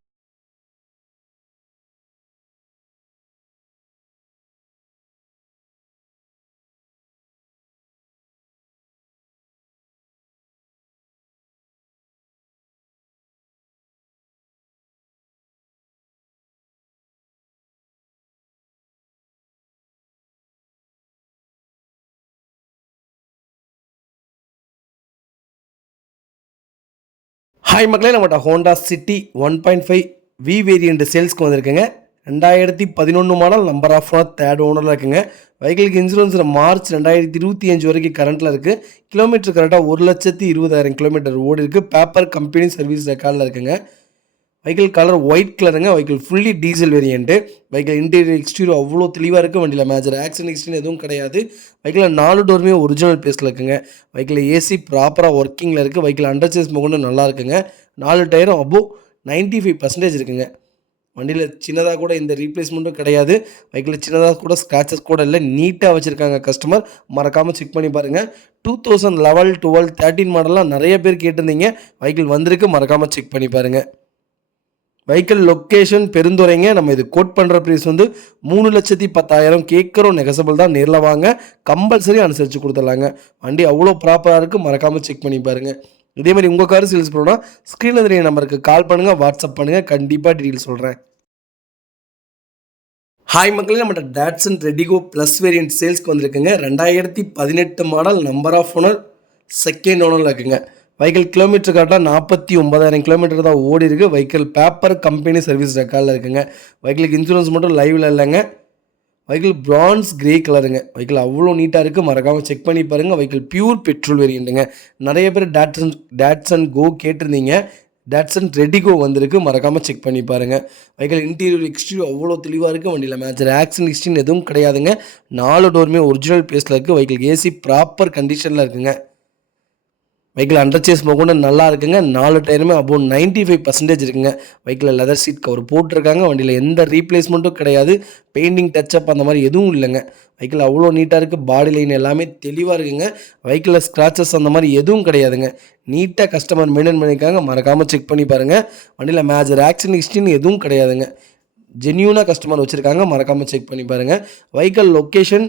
ஹாய் மக்களே, நம்மகிட்ட ஹோண்டா சிட்டி 1.5 வி வேரியன்ட் சேல்ஸ்க்கு வந்திருக்குங்க. 2011 model number of owner third ஓனரில் இருக்குங்க. வெஹிக்கிளுக்கு இன்சூரன்ஸ் மார்ச் 2025 வரைக்கும் கரண்ட்டில் இருக்குது. கிலோமீட்டர் கரெக்டாக 1,20,000 கிலோமீட்டர் ஓடி இருக்குது. பேப்பர் கம்பெனி சர்வீஸ் ரெக்கார்டில் இருக்குங்க. வெஹிக்கிள் கலர் ஒயிட் கலருங்க. Vehicle fully diesel variant. Vehicle interior exterior அவ்வளோ தெளிவாக இருக்குது. வண்டியில் மேஜர் ஆக்சிடென்ட் எதுவும் கிடையாது. வெஹிக்கிள் 4 டோருமே ஒரிஜினல் பேஸில் இருக்குங்க. வெஹிக்கிள் ஏசி ப்ராப்பராக ஒர்க்கிங்கில் இருக்குது. வெஹிக்கிள் அண்டர் சேஸ் கொண்டு நல்லா இருக்குங்க. 4 டயரும் அபோவ் 95% இருக்குங்க. வண்டியில் சின்னதாக கூட இந்த ரீப்ளேஸ்மெண்ட்டும் கிடையாது. வெஹிக்கிள் சின்னதாக கூட ஸ்க்ராச்சஸ் கூட இல்லை. நீட்டாக வச்சுருக்காங்க கஸ்டமர். மறக்காமல் செக் பண்ணி பாருங்கள். 2011, 12, 13 மாடல்லாம் நிறைய பேர் கேட்டிருந்தீங்க. வெஹிக்கிள் வந்திருக்கு. மறக்காமல் செக் பண்ணி பாருங்கள். வெஹிக்கிள் லொக்கேஷன் பெருந்துறைங்க. நம்ம இது கோட் பண்ணுற ப்ரைஸ் வந்து 3,10,000 கேட்குறோம். நெகசபிள் தான். நேரில் வாங்க, கம்பல்சரி அனுசரித்து கொடுத்துடலாங்க. வண்டி அவ்வளோ ப்ராப்பராக இருக்குது. மறக்காமல் செக் பண்ணி பாருங்கள். இதே மாதிரி உங்கள் கார் சேல்ஸ் பண்ணணும்னா ஸ்க்ரீனில் தெரிய நம்பருக்கு கால் பண்ணுங்கள், வாட்ஸ்அப் பண்ணுங்கள். கண்டிப்பாக டீட்டெயில் சொல்கிறேன். ஹாய் மக்களே, நம்மகிட்ட டாட்சன் ரெடிகோ ப்ளஸ் வேரியன்ட் சேல்ஸ்க்கு வந்திருக்குங்க. 2018 model number of owner second ஓனரில் இருக்குங்க. வெஹிக்கிள் கிலோமீட்டர் கரெக்டாக 49,000 கிலோமீட்டர் தான் ஓடி இருக்குது. வெஹிக்கிள் பேப்பர் கம்பெனி சர்வீஸ் ரெக்கார்டில் இருக்குங்க. வெஹிக்கிளுக்கு இன்சூரன்ஸ் மட்டும் லைவில் இல்லைங்க. வெஹிக்கிள் பிரான்ஸ் கிரே கலருங்க. வெஹிக்கிள் அவ்வளோ நீட்டாக இருக்குது. மறக்காமல் செக் பண்ணி பாருங்கள். வெஹிக்கிள் பியூர் பெட்ரோல் வேரியண்ட்டுங்க. நிறைய பேர் டாட்சன் கோ கேட்டிருந்தீங்க. டாட்சன் ரெடிகோ வந்திருக்கு. மறக்காமல் செக் பண்ணி பாருங்கள். வெஹிக்கிள் இன்டீரியர் எக்ஸ்டீரியர் அவ்வளோ தெளிவாக இருக்குது. வண்டியில் மேஜர் ஆக்சிடென்ட் எதுவும் கிடையாதுங்க. 4 டோருமே ஒரிஜினல் பேஸில் இருக்குது. வெஹிக்கிள் ஏசி ப்ராப்பர் கண்டிஷனில் இருக்குங்க. வெஹிக்கிள் அண்டர் சேஸ் கொண்டு நல்லா இருக்குங்க. 4 டயருமே அபோவ் 95% இருக்குங்க. வெஹிக்கிள் லெதர் சீட் கவர் போட்டிருக்காங்க. வண்டியில் எந்த ரீப்ளேஸ்மெண்ட்டும் கிடையாது. பெயிண்டிங் டச்சப் அந்த மாதிரி எதுவும் இல்லைங்க. வெஹிக்கிள் அவ்வளோ நீட்டாக இருக்குது. பாடி லைன் எல்லாமே தெளிவாக இருக்குங்க. வெஹிக்கிளில் ஸ்க்ராச்சஸ் அந்த மாதிரி எதுவும் கிடையாதுங்க. நீட்டாக கஸ்டமர் மெயின்டைன் பண்ணியிருக்காங்க. மறக்காமல் செக் பண்ணி பாருங்கள். வண்டியில் மேஜர் ஆக்சிடென்ட் எதுவும் கிடையாதுங்க. ஜென்யூனாக கஸ்டமர் வச்சுருக்காங்க. மறக்காமல் செக் பண்ணி பாருங்கள். வெஹிக்கிள் லொக்கேஷன்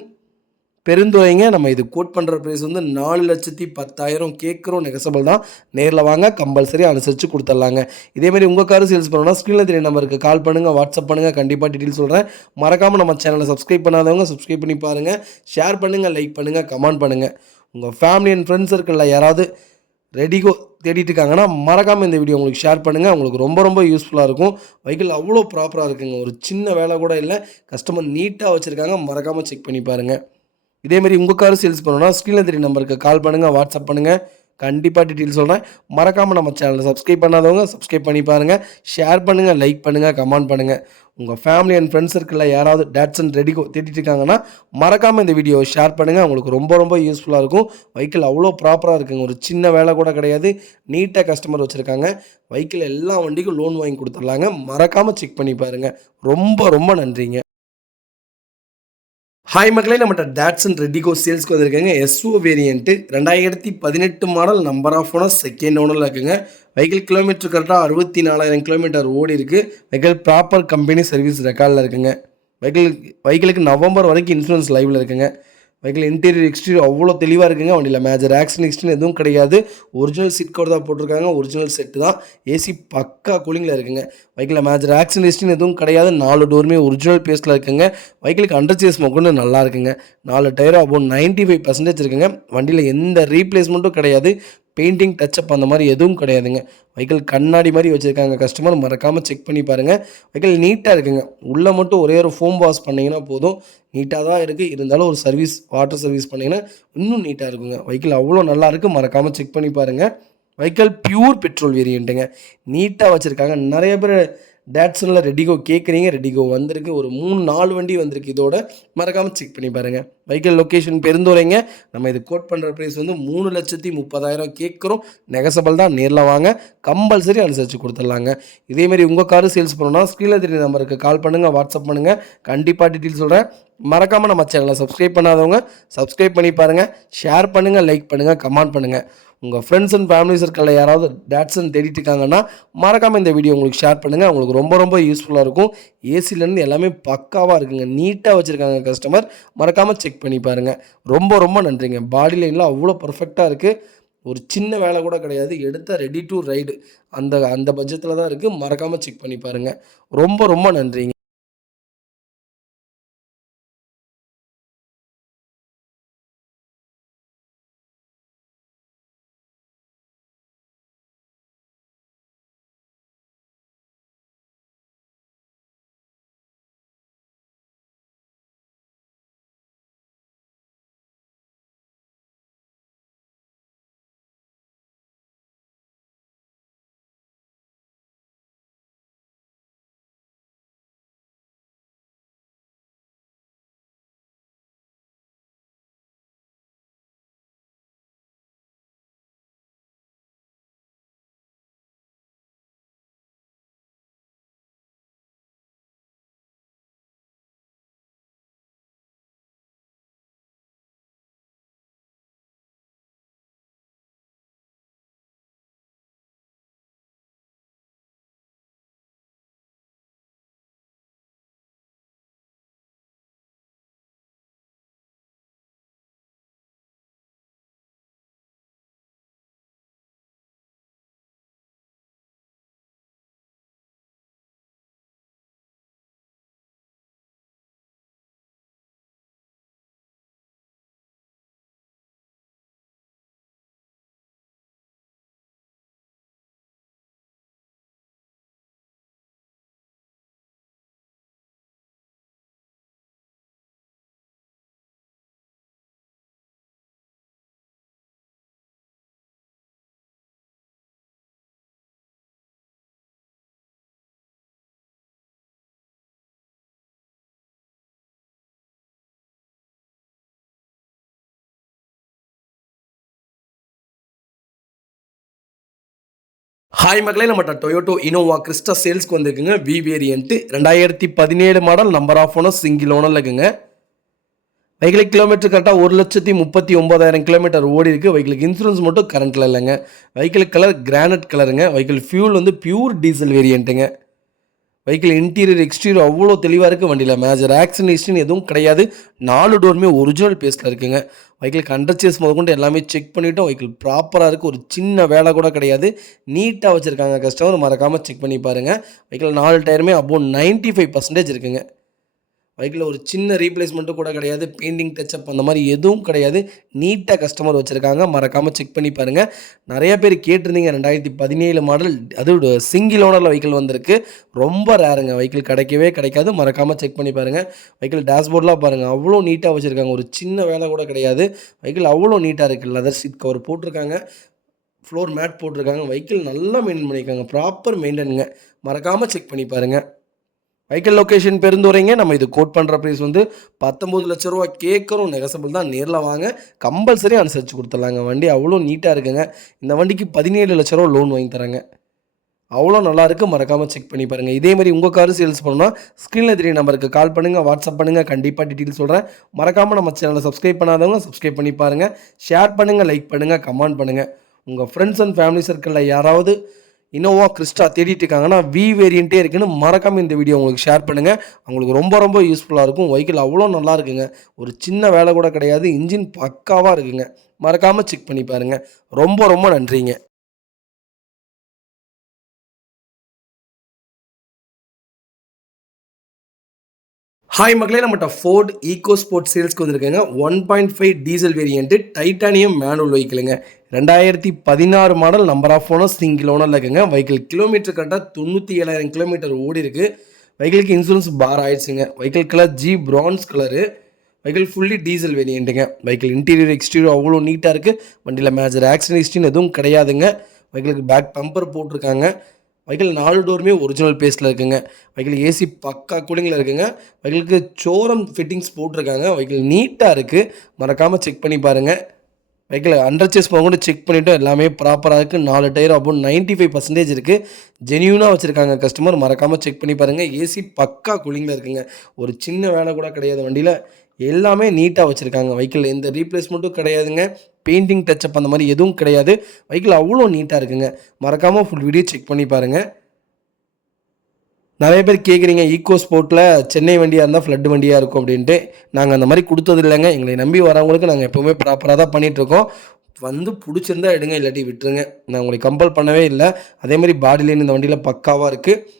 பெருந்துறைங்க. நம்ம இது கோட் பண்ணுற ப்ரைஸ் வந்து 4,10,000 கேட்குறோம். நெகசபிள் தான். நேரில் வாங்க, கம்பல்சரி அனுசரித்து கொடுத்துட்லாங்க. இதேமாதிரி உங்கள் கார் சேல்ஸ் பண்ணணும்னா ஸ்க்ரீனில் தெரிய நம்பருக்கு கால் பண்ணுங்கள், வாட்ஸ்அப் பண்ணுங்கள். கண்டிப்பாக டீட்டெயில் சொல்கிறேன். மறக்காமல் நம்ம சேனலை சப்ஸ்கிரைப் பண்ணாதவங்க சப்ஸ்கிரைப் பண்ணி பாருங்கள். ஷேர் பண்ணுங்கள், லைக் பண்ணுங்கள், கமெண்ட் பண்ணுங்கள். உங்கள் ஃபேமிலி அண்ட் ஃப்ரெண்ட்ஸ் சர்க்கிளில் யாராவது ரெடிகோ தேடிட்டு இருக்காங்கன்னா மறக்காமல் இந்த வீடியோ உங்களுக்கு ஷேர் பண்ணுங்கள். உங்களுக்கு ரொம்ப ரொம்ப யூஸ்ஃபுல்லாக இருக்கும். வெஹிக்கிள் அவ்வளோ ப்ராப்பராக இருக்குங்க. ஒரு சின்ன வேலை கூட இல்லை. கஸ்டமர் நீட்டாக வச்சுருக்காங்க. மறக்காமல் செக் பண்ணி பாருங்கள். இதேமாரி உங்கள் கார் சேல்ஸ் பண்ணணும்னா ஸ்க்ரீனில் தெரிய நம்பருக்கு கால் பண்ணுங்கள், வாட்ஸ்அப் பண்ணுங்கள். கண்டிப்பாக டீட்டெயில் சொல்கிறேன். மறக்காமல் நம்ம சேனலை சப்ஸ்கிரைப் பண்ணாதவங்க சப்ஸ்கிரைப் பண்ணி பாருங்கள். ஷேர் பண்ணுங்கள், லைக் பண்ணுங்கள், கமெண்ட் பண்ணுங்கள். உங்கள் ஃபேமிலி அண்ட் ஃப்ரெண்ட்ஸ் சர்க்கிளில் யாராவது டாட்சன் ரெடிகோ தேடிட்டு இருக்காங்கன்னா மறக்காமல் இந்த வீடியோவை ஷேர் பண்ணுங்கள். உங்களுக்கு ரொம்ப ரொம்ப யூஸ்ஃபுல்லாக இருக்கும். வெஹிக்கிள் அவ்வளோ ப்ராப்பராக இருக்குங்க. ஒரு சின்ன வேலை கூட கிடையாது. நீட்டாக கஸ்டமர் வச்சுருக்காங்க. வெஹிக்கிள் எல்லா வண்டிக்கும் லோன் வாங்கி கொடுத்துட்லாங்க. மறக்காமல் செக் பண்ணி பாருங்கள். ரொம்ப ரொம்ப நன்றிங்க. ஹாய் மக்களே, நம்மகிட்ட டாட்சன் ரெடிகோ சேல்ஸ்க்கு வந்திருக்காங்க. S O variant 2018 model number of owner second ஓனரில் இருக்குங்க. வெஹிக்கிள் கிலோமீட்டர் கரெக்டாக 64,000 கிலோமீட்டர் ஓடி இருக்குது. வெஹிக்கிள் ப்ராப்பர் கம்பெனி சர்வீஸ் ரெக்கார்டில் இருக்குங்க. வெஹிக்கிளுக்கு நவம்பர் வரைக்கும் இன்சூரன்ஸ் லைவில் இருக்குங்க. வெஹிக்கிள் இன்டீரியர் எக்ஸ்டீரியர் அவ்வளோ தெளிவாக இருக்குங்க. வண்டியில் மேஜர் ஆக்சிடென்ட் எதுவும் கிடையாது. ஒரிஜினல் சீட் கவர் தான் போட்டிருக்காங்க. ஒரிஜினல் செட்டு தான். ஏசி பக்கா கூலிங்கில் இருக்குங்க. வெஹிக்கிளில் மேஜர் ஆக்சிடென்ட் எதுவும் கிடையாது. 4 டோருமே ஒரிஜினல் பேஸில் இருக்குங்க. வெஹிக்கிளுக்கு அண்டர் சேஸ் கொண்டு நல்லா இருக்குங்க. 4 டயரும் அபோவ் 95% இருக்குங்க. வண்டியில் எந்த ரீப்ளேஸ்மெண்ட்டும் கிடையாது. பெயிண்டிங் டச்சப் அந்த மாதிரி எதுவும் கிடையாதுங்க. வெஹிக்கிள் கண்ணாடி மாதிரி வச்சுருக்காங்க கஸ்டமர். மறக்காமல் செக் பண்ணி பாருங்கள். வெஹிக்கிள் நீட்டாக இருக்குங்க. உள்ளே மட்டும் ஒரே ஒரு ஃபோம் வாஷ் பண்ணிங்கன்னா போதும். நீட்டாக தான் இருக்குது. இருந்தாலும் ஒரு சர்வீஸ் வாட்டர் சர்வீஸ் பண்ணிங்கன்னா இன்னும் நீட்டாக இருக்குங்க. வெஹிக்கிள் அவ்வளோ நல்லா இருக்குது. மறக்காமல் செக் பண்ணி பாருங்கள். வெஹிக்கிள் பியூர் பெட்ரோல் வேரியண்ட்டுங்க. நீட்டாக வச்சுருக்காங்க. நிறைய பேர் டாட்சனில் ரெடிகோ கேட்குறீங்க. ரெடிகோ வந்திருக்கு. ஒரு 3-4 வண்டி வந்திருக்கு இதோட. மறக்காமல் செக் பண்ணி பாருங்கள். வெஹிக்கிள் லொக்கேஷன் பெருந்துறைங்க. நம்ம இது கோட் பண்ணுற ப்ரைஸ் வந்து 3,30,000 கேட்குறோம். நெகசபிள் தான். நேரில் வாங்க, கம்பல்சரி அனுசரித்து கொடுத்துட்லாங்க. இதேமாரி உங்கள் காரு சேல்ஸ் பண்ணணும்னா ஸ்க்ரீனில் தெரிய நம்பருக்கு கால் பண்ணுங்கள், வாட்ஸ்அப் பண்ணுங்கள். கண்டிப்பாக டீட்டெயில் சொல்கிறேன். மறக்காமல் நம்ம சேனலை சப்ஸ்கிரைப் பண்ணாதவங்க சப்ஸ்கிரைப் பண்ணி பாருங்கள். ஷேர் பண்ணுங்கள், லைக் பண்ணுங்கள், கமெண்ட் பண்ணுங்கள். உங்கள் ஃப்ரெண்ட்ஸ் அண்ட் ஃபேமிலி சர்க்கிளில் யாராவது டாட்சன் தேடிட்டு இருக்காங்கன்னா மறக்காமல் இந்த வீடியோ உங்களுக்கு ஷேர் பண்ணுங்கள். உங்களுக்கு ரொம்ப ரொம்ப யூஸ்ஃபுல்லாக இருக்கும். ஏசிலேருந்து எல்லாமே பக்காவாக இருக்குங்க. நீட்டாக வச்சுருக்காங்க கஸ்டமர். மறக்காமல் செக் பண்ணி பாருங்கள். ரொம்ப ரொம்ப நன்றிங்க. பாடி லைன்லாம் அவ்வளோ பர்ஃபெக்டாக இருக்குது. ஒரு சின்ன வேலை கூட கிடையாது. எடுத்த ரெடி டு ரைடு அந்த அந்த பட்ஜெட்டில் தான் இருக்குது. மறக்காமல் செக் பண்ணி பாருங்கள். ரொம்ப ரொம்ப நன்றிங்க. ஹாய் மக்களே, நம்மகிட்ட டொயோட்டோ இனோவா கிறிஸ்டா சேல்ஸ்க்கு வந்திருக்குங்க. V variant 2017 model, number of owner, single ஓனரில் இருக்குங்க. வெஹிக்கிள் கிலோமீட்டர் கரெக்டாக 1,39,000 கிலோமீட்டர் ஓடி இருக்குது. வெஹிக்கிளுக்கு இன்சூரன்ஸ் மட்டும் கரண்ட்டில் இல்லைங்க. வெஹிக்கிள் கலர் கிரானைட் கலருங்க. வெஹிக்கிள் ஃபியூல் வந்து பியூர் டீசல் வேரியண்ட்டுங்க. வெஹிக்கிள் இன்டீரியர் எக்ஸ்டீரியர் அவ்வளோ தெளிவாக இருக்குது. வண்டியில் மேஜர் ஆக்சிடென்ட் ஹிஸ்ட்ரின்னு எதுவும் கிடையாது. 4 டோருமே ஒரிஜினல் பேஸில் இருக்குங்க. வெஹிக்கிளுக்கு அண்டர்ச்சேஸ் முதற்கொண்டு எல்லாமே செக் பண்ணிவிட்டோம். வெஹிக்கிள் ப்ராப்பராக இருக்குது. ஒரு சின்ன வேலை கூட கிடையாது. நீட்டாக வச்சுருக்காங்க. கஸ்டமர் மறக்காமல் செக் பண்ணி பாருங்கள். வெஹிக்கிள் 4 டயருமே அபோவ் 95% இருக்குங்க. வெஹிக்கிளில் ஒரு சின்ன ரீப்ளேஸ்மெண்ட்டும் கூட கிடையாது. பெயிண்டிங் டச்சப் அந்த மாதிரி எதுவும் கிடையாது. நீட்டாக கஸ்டமர் வச்சுருக்காங்க. மறக்காமல் செக் பண்ணி பாருங்கள். நிறைய பேர் கேட்டிருந்தீங்க. 2017 மாடல், அது சிங்கிள் ஓனரில் வெஹிக்கிள் வந்திருக்கு. ரொம்ப ரேருங்க. வெஹிக்கிள் கிடைக்கவே கிடைக்காது. மறக்காமல் செக் பண்ணி பாருங்கள். வெஹிக்கிள் டேஷ்போர்ட்லாம் பாருங்கள், அவ்வளோ நீட்டாக வச்சுருக்காங்க. ஒரு சின்ன வேலை கூட கிடையாது. வெஹிக்கிள் அவ்வளோ நீட்டாக இருக்குது. லெதர் சீட் கவர் போட்டிருக்காங்க. ஃப்ளோர் மேட் போட்டிருக்காங்க. வெஹிக்கிள் நல்லா மெயின்டைன் பண்ணியிருக்காங்க. ப்ராப்பர் மெயின்டைனுங்க. மறக்காமல் செக் பண்ணி பாருங்கள். வெஹிக்கிள் லொக்கேஷன் பெருந்துறைங்க. நம்ம இது கோட் பண்ணுற ப்ரைஸ் வந்து 19 லட்ச ரூபா கேட்குறோம். நெகசபிள் தான். நேரில் வாங்க, கம்பல்சரி அனுசரித்து கொடுத்துடலாங்க. வண்டி அவ்வளோ நீட்டாக இருக்குங்க. இந்த வண்டிக்கு 17 லட்ச ரூபா லோன் வாங்கி தராங்க. அவ்வளோ நல்லாயிருக்கு. மறக்காமல் செக் பண்ணி பாருங்கள். இதேமாதிரி உங்கள் காரு சேல்ஸ் பண்ணணும்னா ஸ்க்ரீனில் தெரிய நம்பருக்கு கால் பண்ணுங்கள், வாட்ஸ்அப் பண்ணுங்கள். கண்டிப்பாக டீட்டெயில் சொல்கிறேன். மறக்காமல் நம்ம சேனலை சப்ஸ்கிரைப் பண்ணாதவங்க சப்ஸ்கிரைப் பண்ணி பாருங்கள். ஷேர் பண்ணுங்கள், லைக் பண்ணுங்கள், கமெண்ட் பண்ணுங்கள். உங்கள் ஃப்ரெண்ட்ஸ் அண்ட் ஃபேமிலி சர்க்கிளில் யாராவது இனோவா கிறிஸ்டா தேடிட்டு இருக்காங்கன்னா வி வேரியண்ட்டே இருக்குன்னு மறக்காமல் இந்த வீடியோ உங்களுக்கு ஷேர் பண்ணுங்கள். அவங்களுக்கு ரொம்ப ரொம்ப யூஸ்ஃபுல்லாக இருக்கும். வெஹிக்கிள் அவ்வளோ நல்லா இருக்குங்க. ஒரு சின்ன வேலை கூட கிடையாது. இன்ஜின் பக்காவாக இருக்குங்க. மறக்காமல் செக் பண்ணி பாருங்கள். ரொம்ப ரொம்ப நன்றிங்க. ஹாய் மக்களே, நம்மகிட்ட ஃபோர்ட் ஈகோ ஸ்போர்ட் சேல்ஸ்க்கு வந்திருக்குங்க. 1.5 டீசல் வேரியண்ட்டு டைட்டானியம் மேனுவல் வெஹிக்கிளுங்க. 2016 model, number of owner, single ஓனரில் இருக்குங்க. வெஹிக்கிள் கிலோமீட்டர் கரெக்டாக 97,000 கிலோமீட்டர் ஓடி இருக்குது. வெஹிக்கிளுக்கு இன்சூரன்ஸ் பார் ஆயிடுச்சுங்க. Vehicle colour G bronze colour. Vehicle fully diesel வேரியண்ட்டுங்க. வெஹிக்கிள் இன்டீரியர் எக்ஸ்டீரியர் அவ்வளோ நீட்டாக இருக்குது. வண்டியில் மேஜர் ஆக்சிடென்ட் ஹிஸ்ட்ரின்னு எதுவும் கிடையாதுங்க. வெஹிக்கிளுக்கு பேக் பம்பர் போட்டிருக்காங்க. வெஹிக்கிள் 4 டோருமே ஒரிஜினல் பேஸில் இருக்குங்க. வெஹிக்கிள் ஏசி பக்கா கூலிங்கில் இருக்குங்க. வெஹிக்கிளுக்கு சோரம் ஃபிட்டிங்ஸ் போட்டிருக்காங்க. வெஹிக்கிள் நீட்டாக இருக்குது. மறக்காமல் செக் பண்ணி பாருங்கள். வெஹிக்கிள் அண்டர்ச்சேஸ் கூட செக் பண்ணிவிட்டோம். எல்லாமே ப்ராப்பராக இருக்குது. 4 டயர் அபோவ் 95% இருக்குது. ஜெனியூனாக வச்சுருக்காங்க கஸ்டமர். மறக்காமல் செக் பண்ணி பாருங்கள். ஏசி பக்கா கூலிங்கில் இருக்குங்க. ஒரு சின்ன வேலை கூட கிடையாது. வண்டியில் எல்லாமே நீட்டாக வச்சுருக்காங்க. வெஹிக்கிள் எந்த ரீப்ளேஸ்மெண்ட்டும் கிடையாதுங்க. பெயிண்டிங் டச்சப் அந்த மாதிரி எதுவும் கிடையாது. வெஹிக்கிள் அவ்வளோ நீட்டாக இருக்குங்க. மறக்காமல் ஃபுல் வீடியோ செக் பண்ணி பாருங்கள். நிறைய பேர் கேட்குறீங்க, ஈகோ ஸ்போர்ட்டில் சென்னை வண்டியாக இருந்தால் ஃப்ளட் வண்டியாக இருக்கும் அப்படின்ட்டு. நாங்கள் அந்த மாதிரி கொடுத்தது இல்லைங்க. எங்களை நம்பி வரவங்களுக்கு நாங்கள் எப்போவுமே ப்ராப்பராக தான் பண்ணிகிட்ருக்கோம். வந்து பிடிச்சிருந்தா எடுங்க, இல்லாட்டி விட்டுருங்க. நான் உங்களை கம்பல் பண்ணவே இல்லை. அதேமாதிரி பாடி லைன் இந்த வண்டியில் பக்காவாக இருக்குது.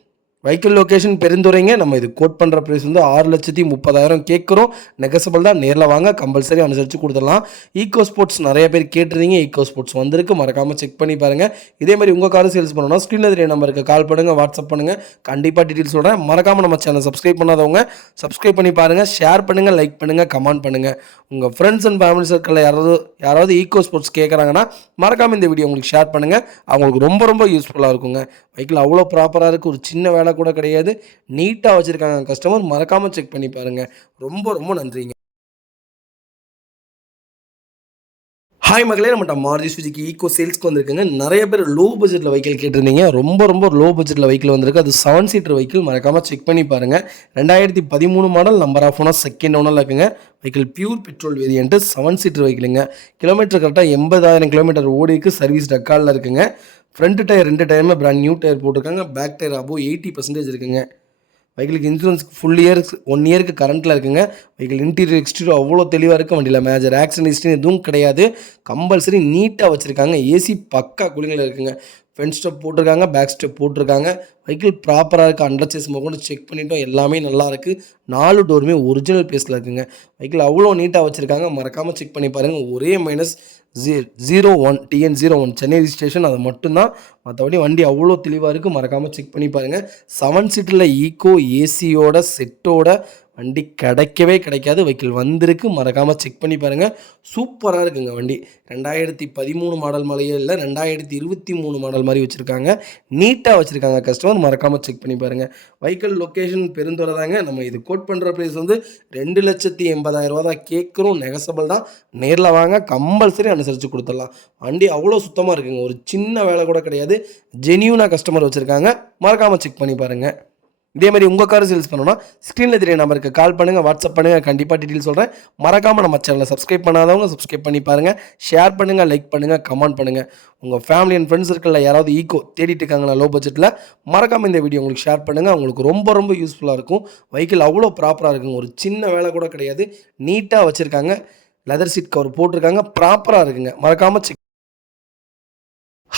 வெஹிக்கிள் லொக்கேஷன் பெருந்துறைங்க. நம்ம இது கோட் பண்ணுற ப்ரைஸ் வந்து 6,30,000 கேட்குறோம். நெகசபிள் தான். நேரில் வாங்க, கம்பல்சரி அனுசரித்து கொடுத்துடலாம். ஈகோ ஸ்போர்ட்ஸ் நிறைய பேர் கேட்டிருந்தீங்க. ஈகோ ஸ்போர்ட்ஸ் வந்திருக்கு. மறக்காமல் செக் பண்ணி பாருங்கள். இதேமாதிரி உங்கள் காரு சேல்ஸ் பண்ணணும்னா ஸ்க்ரீனில் தெரிய நம்பருக்கு கால் பண்ணுங்கள், வாட்ஸ்அப் பண்ணுங்கள். கண்டிப்பாக டீட்டெயில் சொல்கிறேன். மறக்காமல் நம்ம சேனல் சப்ஸ்கிரைப் பண்ணாதவங்க சப்ஸ்கிரைப் பண்ணி பாருங்கள். ஷேர் பண்ணுங்கள், லைக் பண்ணுங்கள், கமெண்ட் பண்ணுங்கள். உங்கள் ஃப்ரெண்ட்ஸ் அண்ட் ஃபேமிலி சர்க்கிளில் யாராவது ஈகோ ஸ்போர்ட்ஸ் கேட்குறாங்கன்னா மறக்காமல் இந்த வீடியோ உங்களுக்கு ஷேர் பண்ணுங்கள். அவங்களுக்கு ரொம்ப ரொம்ப யூஸ்ஃபுல்லாக இருக்குங்க. வெஹிக்கிள் அவ்வளோ ப்ராப்பராக இருக்குது. ஒரு சின்ன வேலை கூட கிடையாது. நீட்டாக வச்சுருக்காங்க கஸ்டமர். மறக்காமல் செக் பண்ணி பாருங்கள். ரொம்ப ரொம்ப நன்றிங்க. ஹாய் மக்களே, நம்மகிட்ட மாருதி சுஜுகி ஈகோ சேல்ஸ்க்கு வந்திருக்குங்க. நிறைய பேர் லோ பட்ஜெட்டில் வெஹிக்கிள் கேட்டிருந்தீங்க. ரொம்ப ரொம்ப லோ பட்ஜெட்டில் வெஹிக்கிள் வந்திருக்கு. அது 7 சீட்டர் வெஹிக்கிள். மறக்காமல் செக் பண்ணி பாருங்கள். 2013 model, number of owner, second ஓனரில் இருக்குங்க. Vehicle pure petrol variant, 7 seater வெஹிக்கிளுங்க. கிலோமீட்டர் கரெக்டாக 80,000 கிலோமீட்டர் ஓடி இருக்குது. சர்வீஸ் ரெக்கார்டில் இருக்குங்க. ஃப்ரண்ட் டயர் 2 டயருமே பிராண்ட் நியூ டயர் போட்டிருக்காங்க. பேக் டயர் அபோவ் 80% இருக்குங்க. வெஹிக்கிளுக்கு இன்சூரன்ஸ் ஃபுல் இயர்ஸ் 1 இயருக்கு கரண்ட்டில் இருக்குங்க. வெஹிக்கிள் இன்டீரியர் எக்ஸ்டீரியர் அவ்வளோ தெளிவாக இருக்குது. வண்டியில் மேஜர் ஆக்சிடென்ட் ஹிஸ்ட்ரி எதுவும் கிடையாது. கம்பல்சரி நீட்டாக வச்சுருக்காங்க. ஏசி பக்கா கூலிங்கில் இருக்குங்க. ஃப்ரண்ட் ஸ்டெப் போட்டிருக்காங்க, பேக் ஸ்டெப் போட்டிருக்காங்க. வெஹிக்கிள் ப்ராப்பராக இருக்குது. அண்டர்ச்சேஸ் கொண்டு செக் பண்ணிட்டோம். எல்லாமே நல்லா இருக்குது. 4 டோருமே ஒரிஜினல் பேஸில் இருக்குங்க. வெஹிக்கிள் அவ்வளோ நீட்டாக வச்சுருக்காங்க. மறக்காமல் செக் பண்ணி பாருங்கள். ஒரே மைனஸ் 01 TN01 சென்னை ரிஜிஸ்ட்ரேஷன், அது மட்டும்தான். மற்றபடி வண்டி அவ்வளோ தெளிவாக இருக்குது. மறக்காமல் செக் பண்ணி பாருங்கள். 7 சீட்டரில் ஈகோ ஏசியோட செட்டோட வண்டி கிடைக்கவே கிடைக்காது. வெஹிக்கிள் வந்திருக்கு. மறக்காமல் செக் பண்ணி பாருங்கள். சூப்பராக இருக்குங்க வண்டி. 2013 மாடல் மாதிரியே இல்லை, 2023 மாடல் மாதிரி வச்சுருக்காங்க. நீட்டாக வச்சுருக்காங்க கஸ்டமர். மறக்காமல் செக் பண்ணி பாருங்கள். வெஹிக்கிள் லொக்கேஷன் பெருந்துறை தாங்க. நம்ம இது கோட் பண்ணுற ப்ரைஸ் வந்து 2,80,000 தான் கேட்குறோம். நெகசபிள் தான். நேரில் வாங்க, கம்பல்சரி அனுசரித்து கொடுத்துடலாம். வண்டி அவ்வளோ சுத்தமாக இருக்குங்க. ஒரு சின்ன வேலை கூட கிடையாது. ஜெனியூனாக கஸ்டமர் வச்சுருக்காங்க. மறக்காமல் செக் பண்ணி பாருங்கள். இதே மாதிரி உங்கள் கார் சேல்ஸ் பண்ணணும்னா ஸ்க்ரீனில் தெரிய நம்பருக்கு கால் பண்ணுங்கள், வாட்ஸ்அப் பண்ணுங்கள். கண்டிப்பாக டீட்டெயில் சொல்கிறேன். மறக்காமல் நம்ம சேனலை சப்ஸ்கிரைப் பண்ணாதவங்க சப்ஸ்கிரைப் பண்ணி பாருங்கள். ஷேர் பண்ணுங்கள், லைக் பண்ணுங்கள், கமெண்ட் பண்ணுங்கள். உங்கள் ஃபேமிலி அண்ட் ஃப்ரெண்ட்ஸ் சர்க்கிளில் யாராவது ஈக்கோ தேடிட்டு இருக்காங்களா லோ பட்ஜெட்டில், மறக்காமல் இந்த வீடியோ உங்களுக்கு ஷேர் பண்ணுங்கள். உங்களுக்கு ரொம்ப ரொம்ப யூஸ்ஃபுல்லாக இருக்கும். வெஹிக்கிள் அவ்வளோ ப்ராப்பராக இருக்குங்க. ஒரு சின்ன வேலை கூட கிடையாது. நீட்டாக வச்சுருக்காங்க. லெதர் சீட் கவர் போட்டிருக்காங்க. ப்ராப்பராக இருக்குங்க. மறக்காமல் செக்.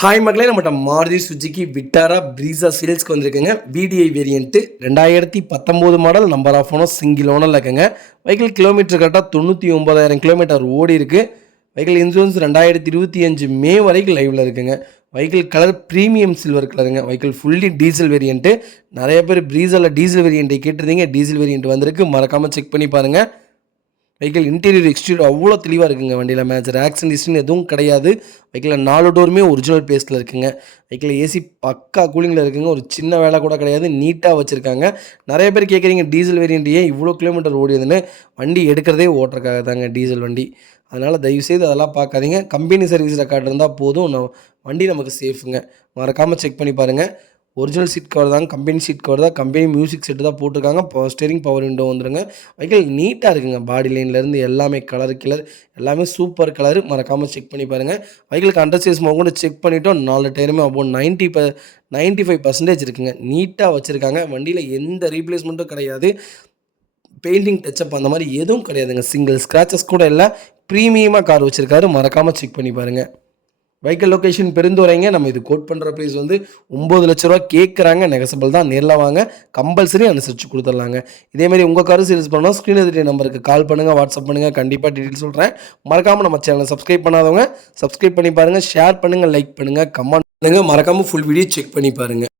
ஹாய் மக்களே, நம்மகிட்ட மாருதி சுஜுகி விட்டாரா ப்ரீஸா சேல்ஸ்க்கு வந்திருக்குங்க. VDI variant 2019 model, number of owner, single ஓனரில் இருக்குங்க. வெஹிக்கிள் கிலோமீட்டர் கரெக்டாக 99,000 கிலோமீட்டர் ஓடி இருக்குது. வெஹிக்கிள் இன்சூரன்ஸ் 2025 மே வரைக்கும் லைவில் இருக்குங்க. வெஹிக்கிள் கலர் ப்ரீமியம் சில்வர் கலருங்க. Vehicle fully diesel variant. நிறைய பேர் ப்ரீஸாவில் டீசல் வேரியண்ட்டை கேட்டிருந்தீங்க. டீசல் வேரியண்ட் வந்திருக்கு. மறக்காமல் செக் பண்ணி பாருங்கள். வெஹிக்கிள் இன்டீரியர் எக்ஸ்டீரியர் அவ்வளோ தெளிவாக இருக்குங்க. வண்டியில் மேஜர் ஆக்சிடென்ட் ஹிஸ்ட்ரின்னு எதுவும் கிடையாது. வெஹிக்கிளில் 4 டோருமே ஒரிஜினல் பேஸ்ட்டில் இருக்குங்க. வெஹிக்கிள் ஏசி பக்கா கூலிங்கில் இருக்குங்க. ஒரு சின்ன வேலை கூட கிடையாது. நீட்டாக வச்சுருக்காங்க. நிறைய பேர் கேட்குறீங்க டீசல் வேரியண்ட் ஏன் இவ்வளோ கிலோமீட்டர் ஓடியதுன்னு. வண்டி எடுக்கிறதே ஓட்டுறக்காக தாங்க டீசல் வண்டி. அதனால் தயவுசெய்து அதெல்லாம் பார்க்காதீங்க. கம்பெனி சர்வீஸ் ரெக்கார்டு இருந்தால் போதும். வண்டி நமக்கு சேஃபுங்க. மறக்காமல் செக் பண்ணி பாருங்கள். ஒரிஜினல் சீட் கவர் தாங்க. கம்பெனி சீட் கவர் தான். கம்பெனி மியூசிக் செட்டு தான் போட்டிருக்காங்க. பவர் ஸ்டேரிங், பவர் விண்டோ வந்துருங்க. வெஹிக்கிள் நீட்டாக இருக்குங்க. பாடி லைன்லேருந்து எல்லாமே கலர் எல்லாமே சூப்பர் கலரு. மறக்காமல் செக் பண்ணி பாருங்கள். வெஹிக்கிளுக்கு அண்டர் சேஸ் கூட செக் பண்ணிவிட்டோம். 4 டயருமே அபவுட் 95% இருக்குங்க. நீட்டாக வச்சுருக்காங்க. வண்டியில் எந்த ரீப்ளேஸ்மெண்ட்டும் கிடையாது. பெயிண்டிங் டச்சப் அந்த மாதிரி எதுவும் கிடையாதுங்க. சிங்கிள் ஸ்க்ராச்சஸ் கூட இல்லை. ப்ரீமியமாக கார் வச்சுருக்காரு. மறக்காமல் செக் பண்ணி பாருங்கள். வெஹிக்கிள் லொக்கேஷன் பெருந்துறைங்க. நம்ம இது கோட் பண்ணுற ப்ரைஸ் வந்து 9 லட்ச ரூபா கேட்குறாங்க. நெகசபிள் தான். நேரில் வாங்க, கம்பல்சரி அனுசரித்து கொடுத்துடலாங்க. இதேமாதிரி உங்கள் கார் சேல்ஸ் பண்ணால் ஸ்க்ரீனில் தெரிய நம்பருக்கு கால் பண்ணுங்கள், வாட்ஸ்அப் பண்ணுங்கள். கண்டிப்பாக டீட்டெயில் சொல்கிறேன். மறக்காமல் நம்ம சேனலை சப்ஸ்கிரைப் பண்ணாதவங்க சப்ஸ்கிரைப் பண்ணி பாருங்கள். ஷேர் பண்ணுங்கள், லைக் பண்ணுங்கள், கமெண்ட் பண்ணுங்கள். மறக்காமல் ஃபுல் வீடியோ செக் பண்ணி பாருங்கள்.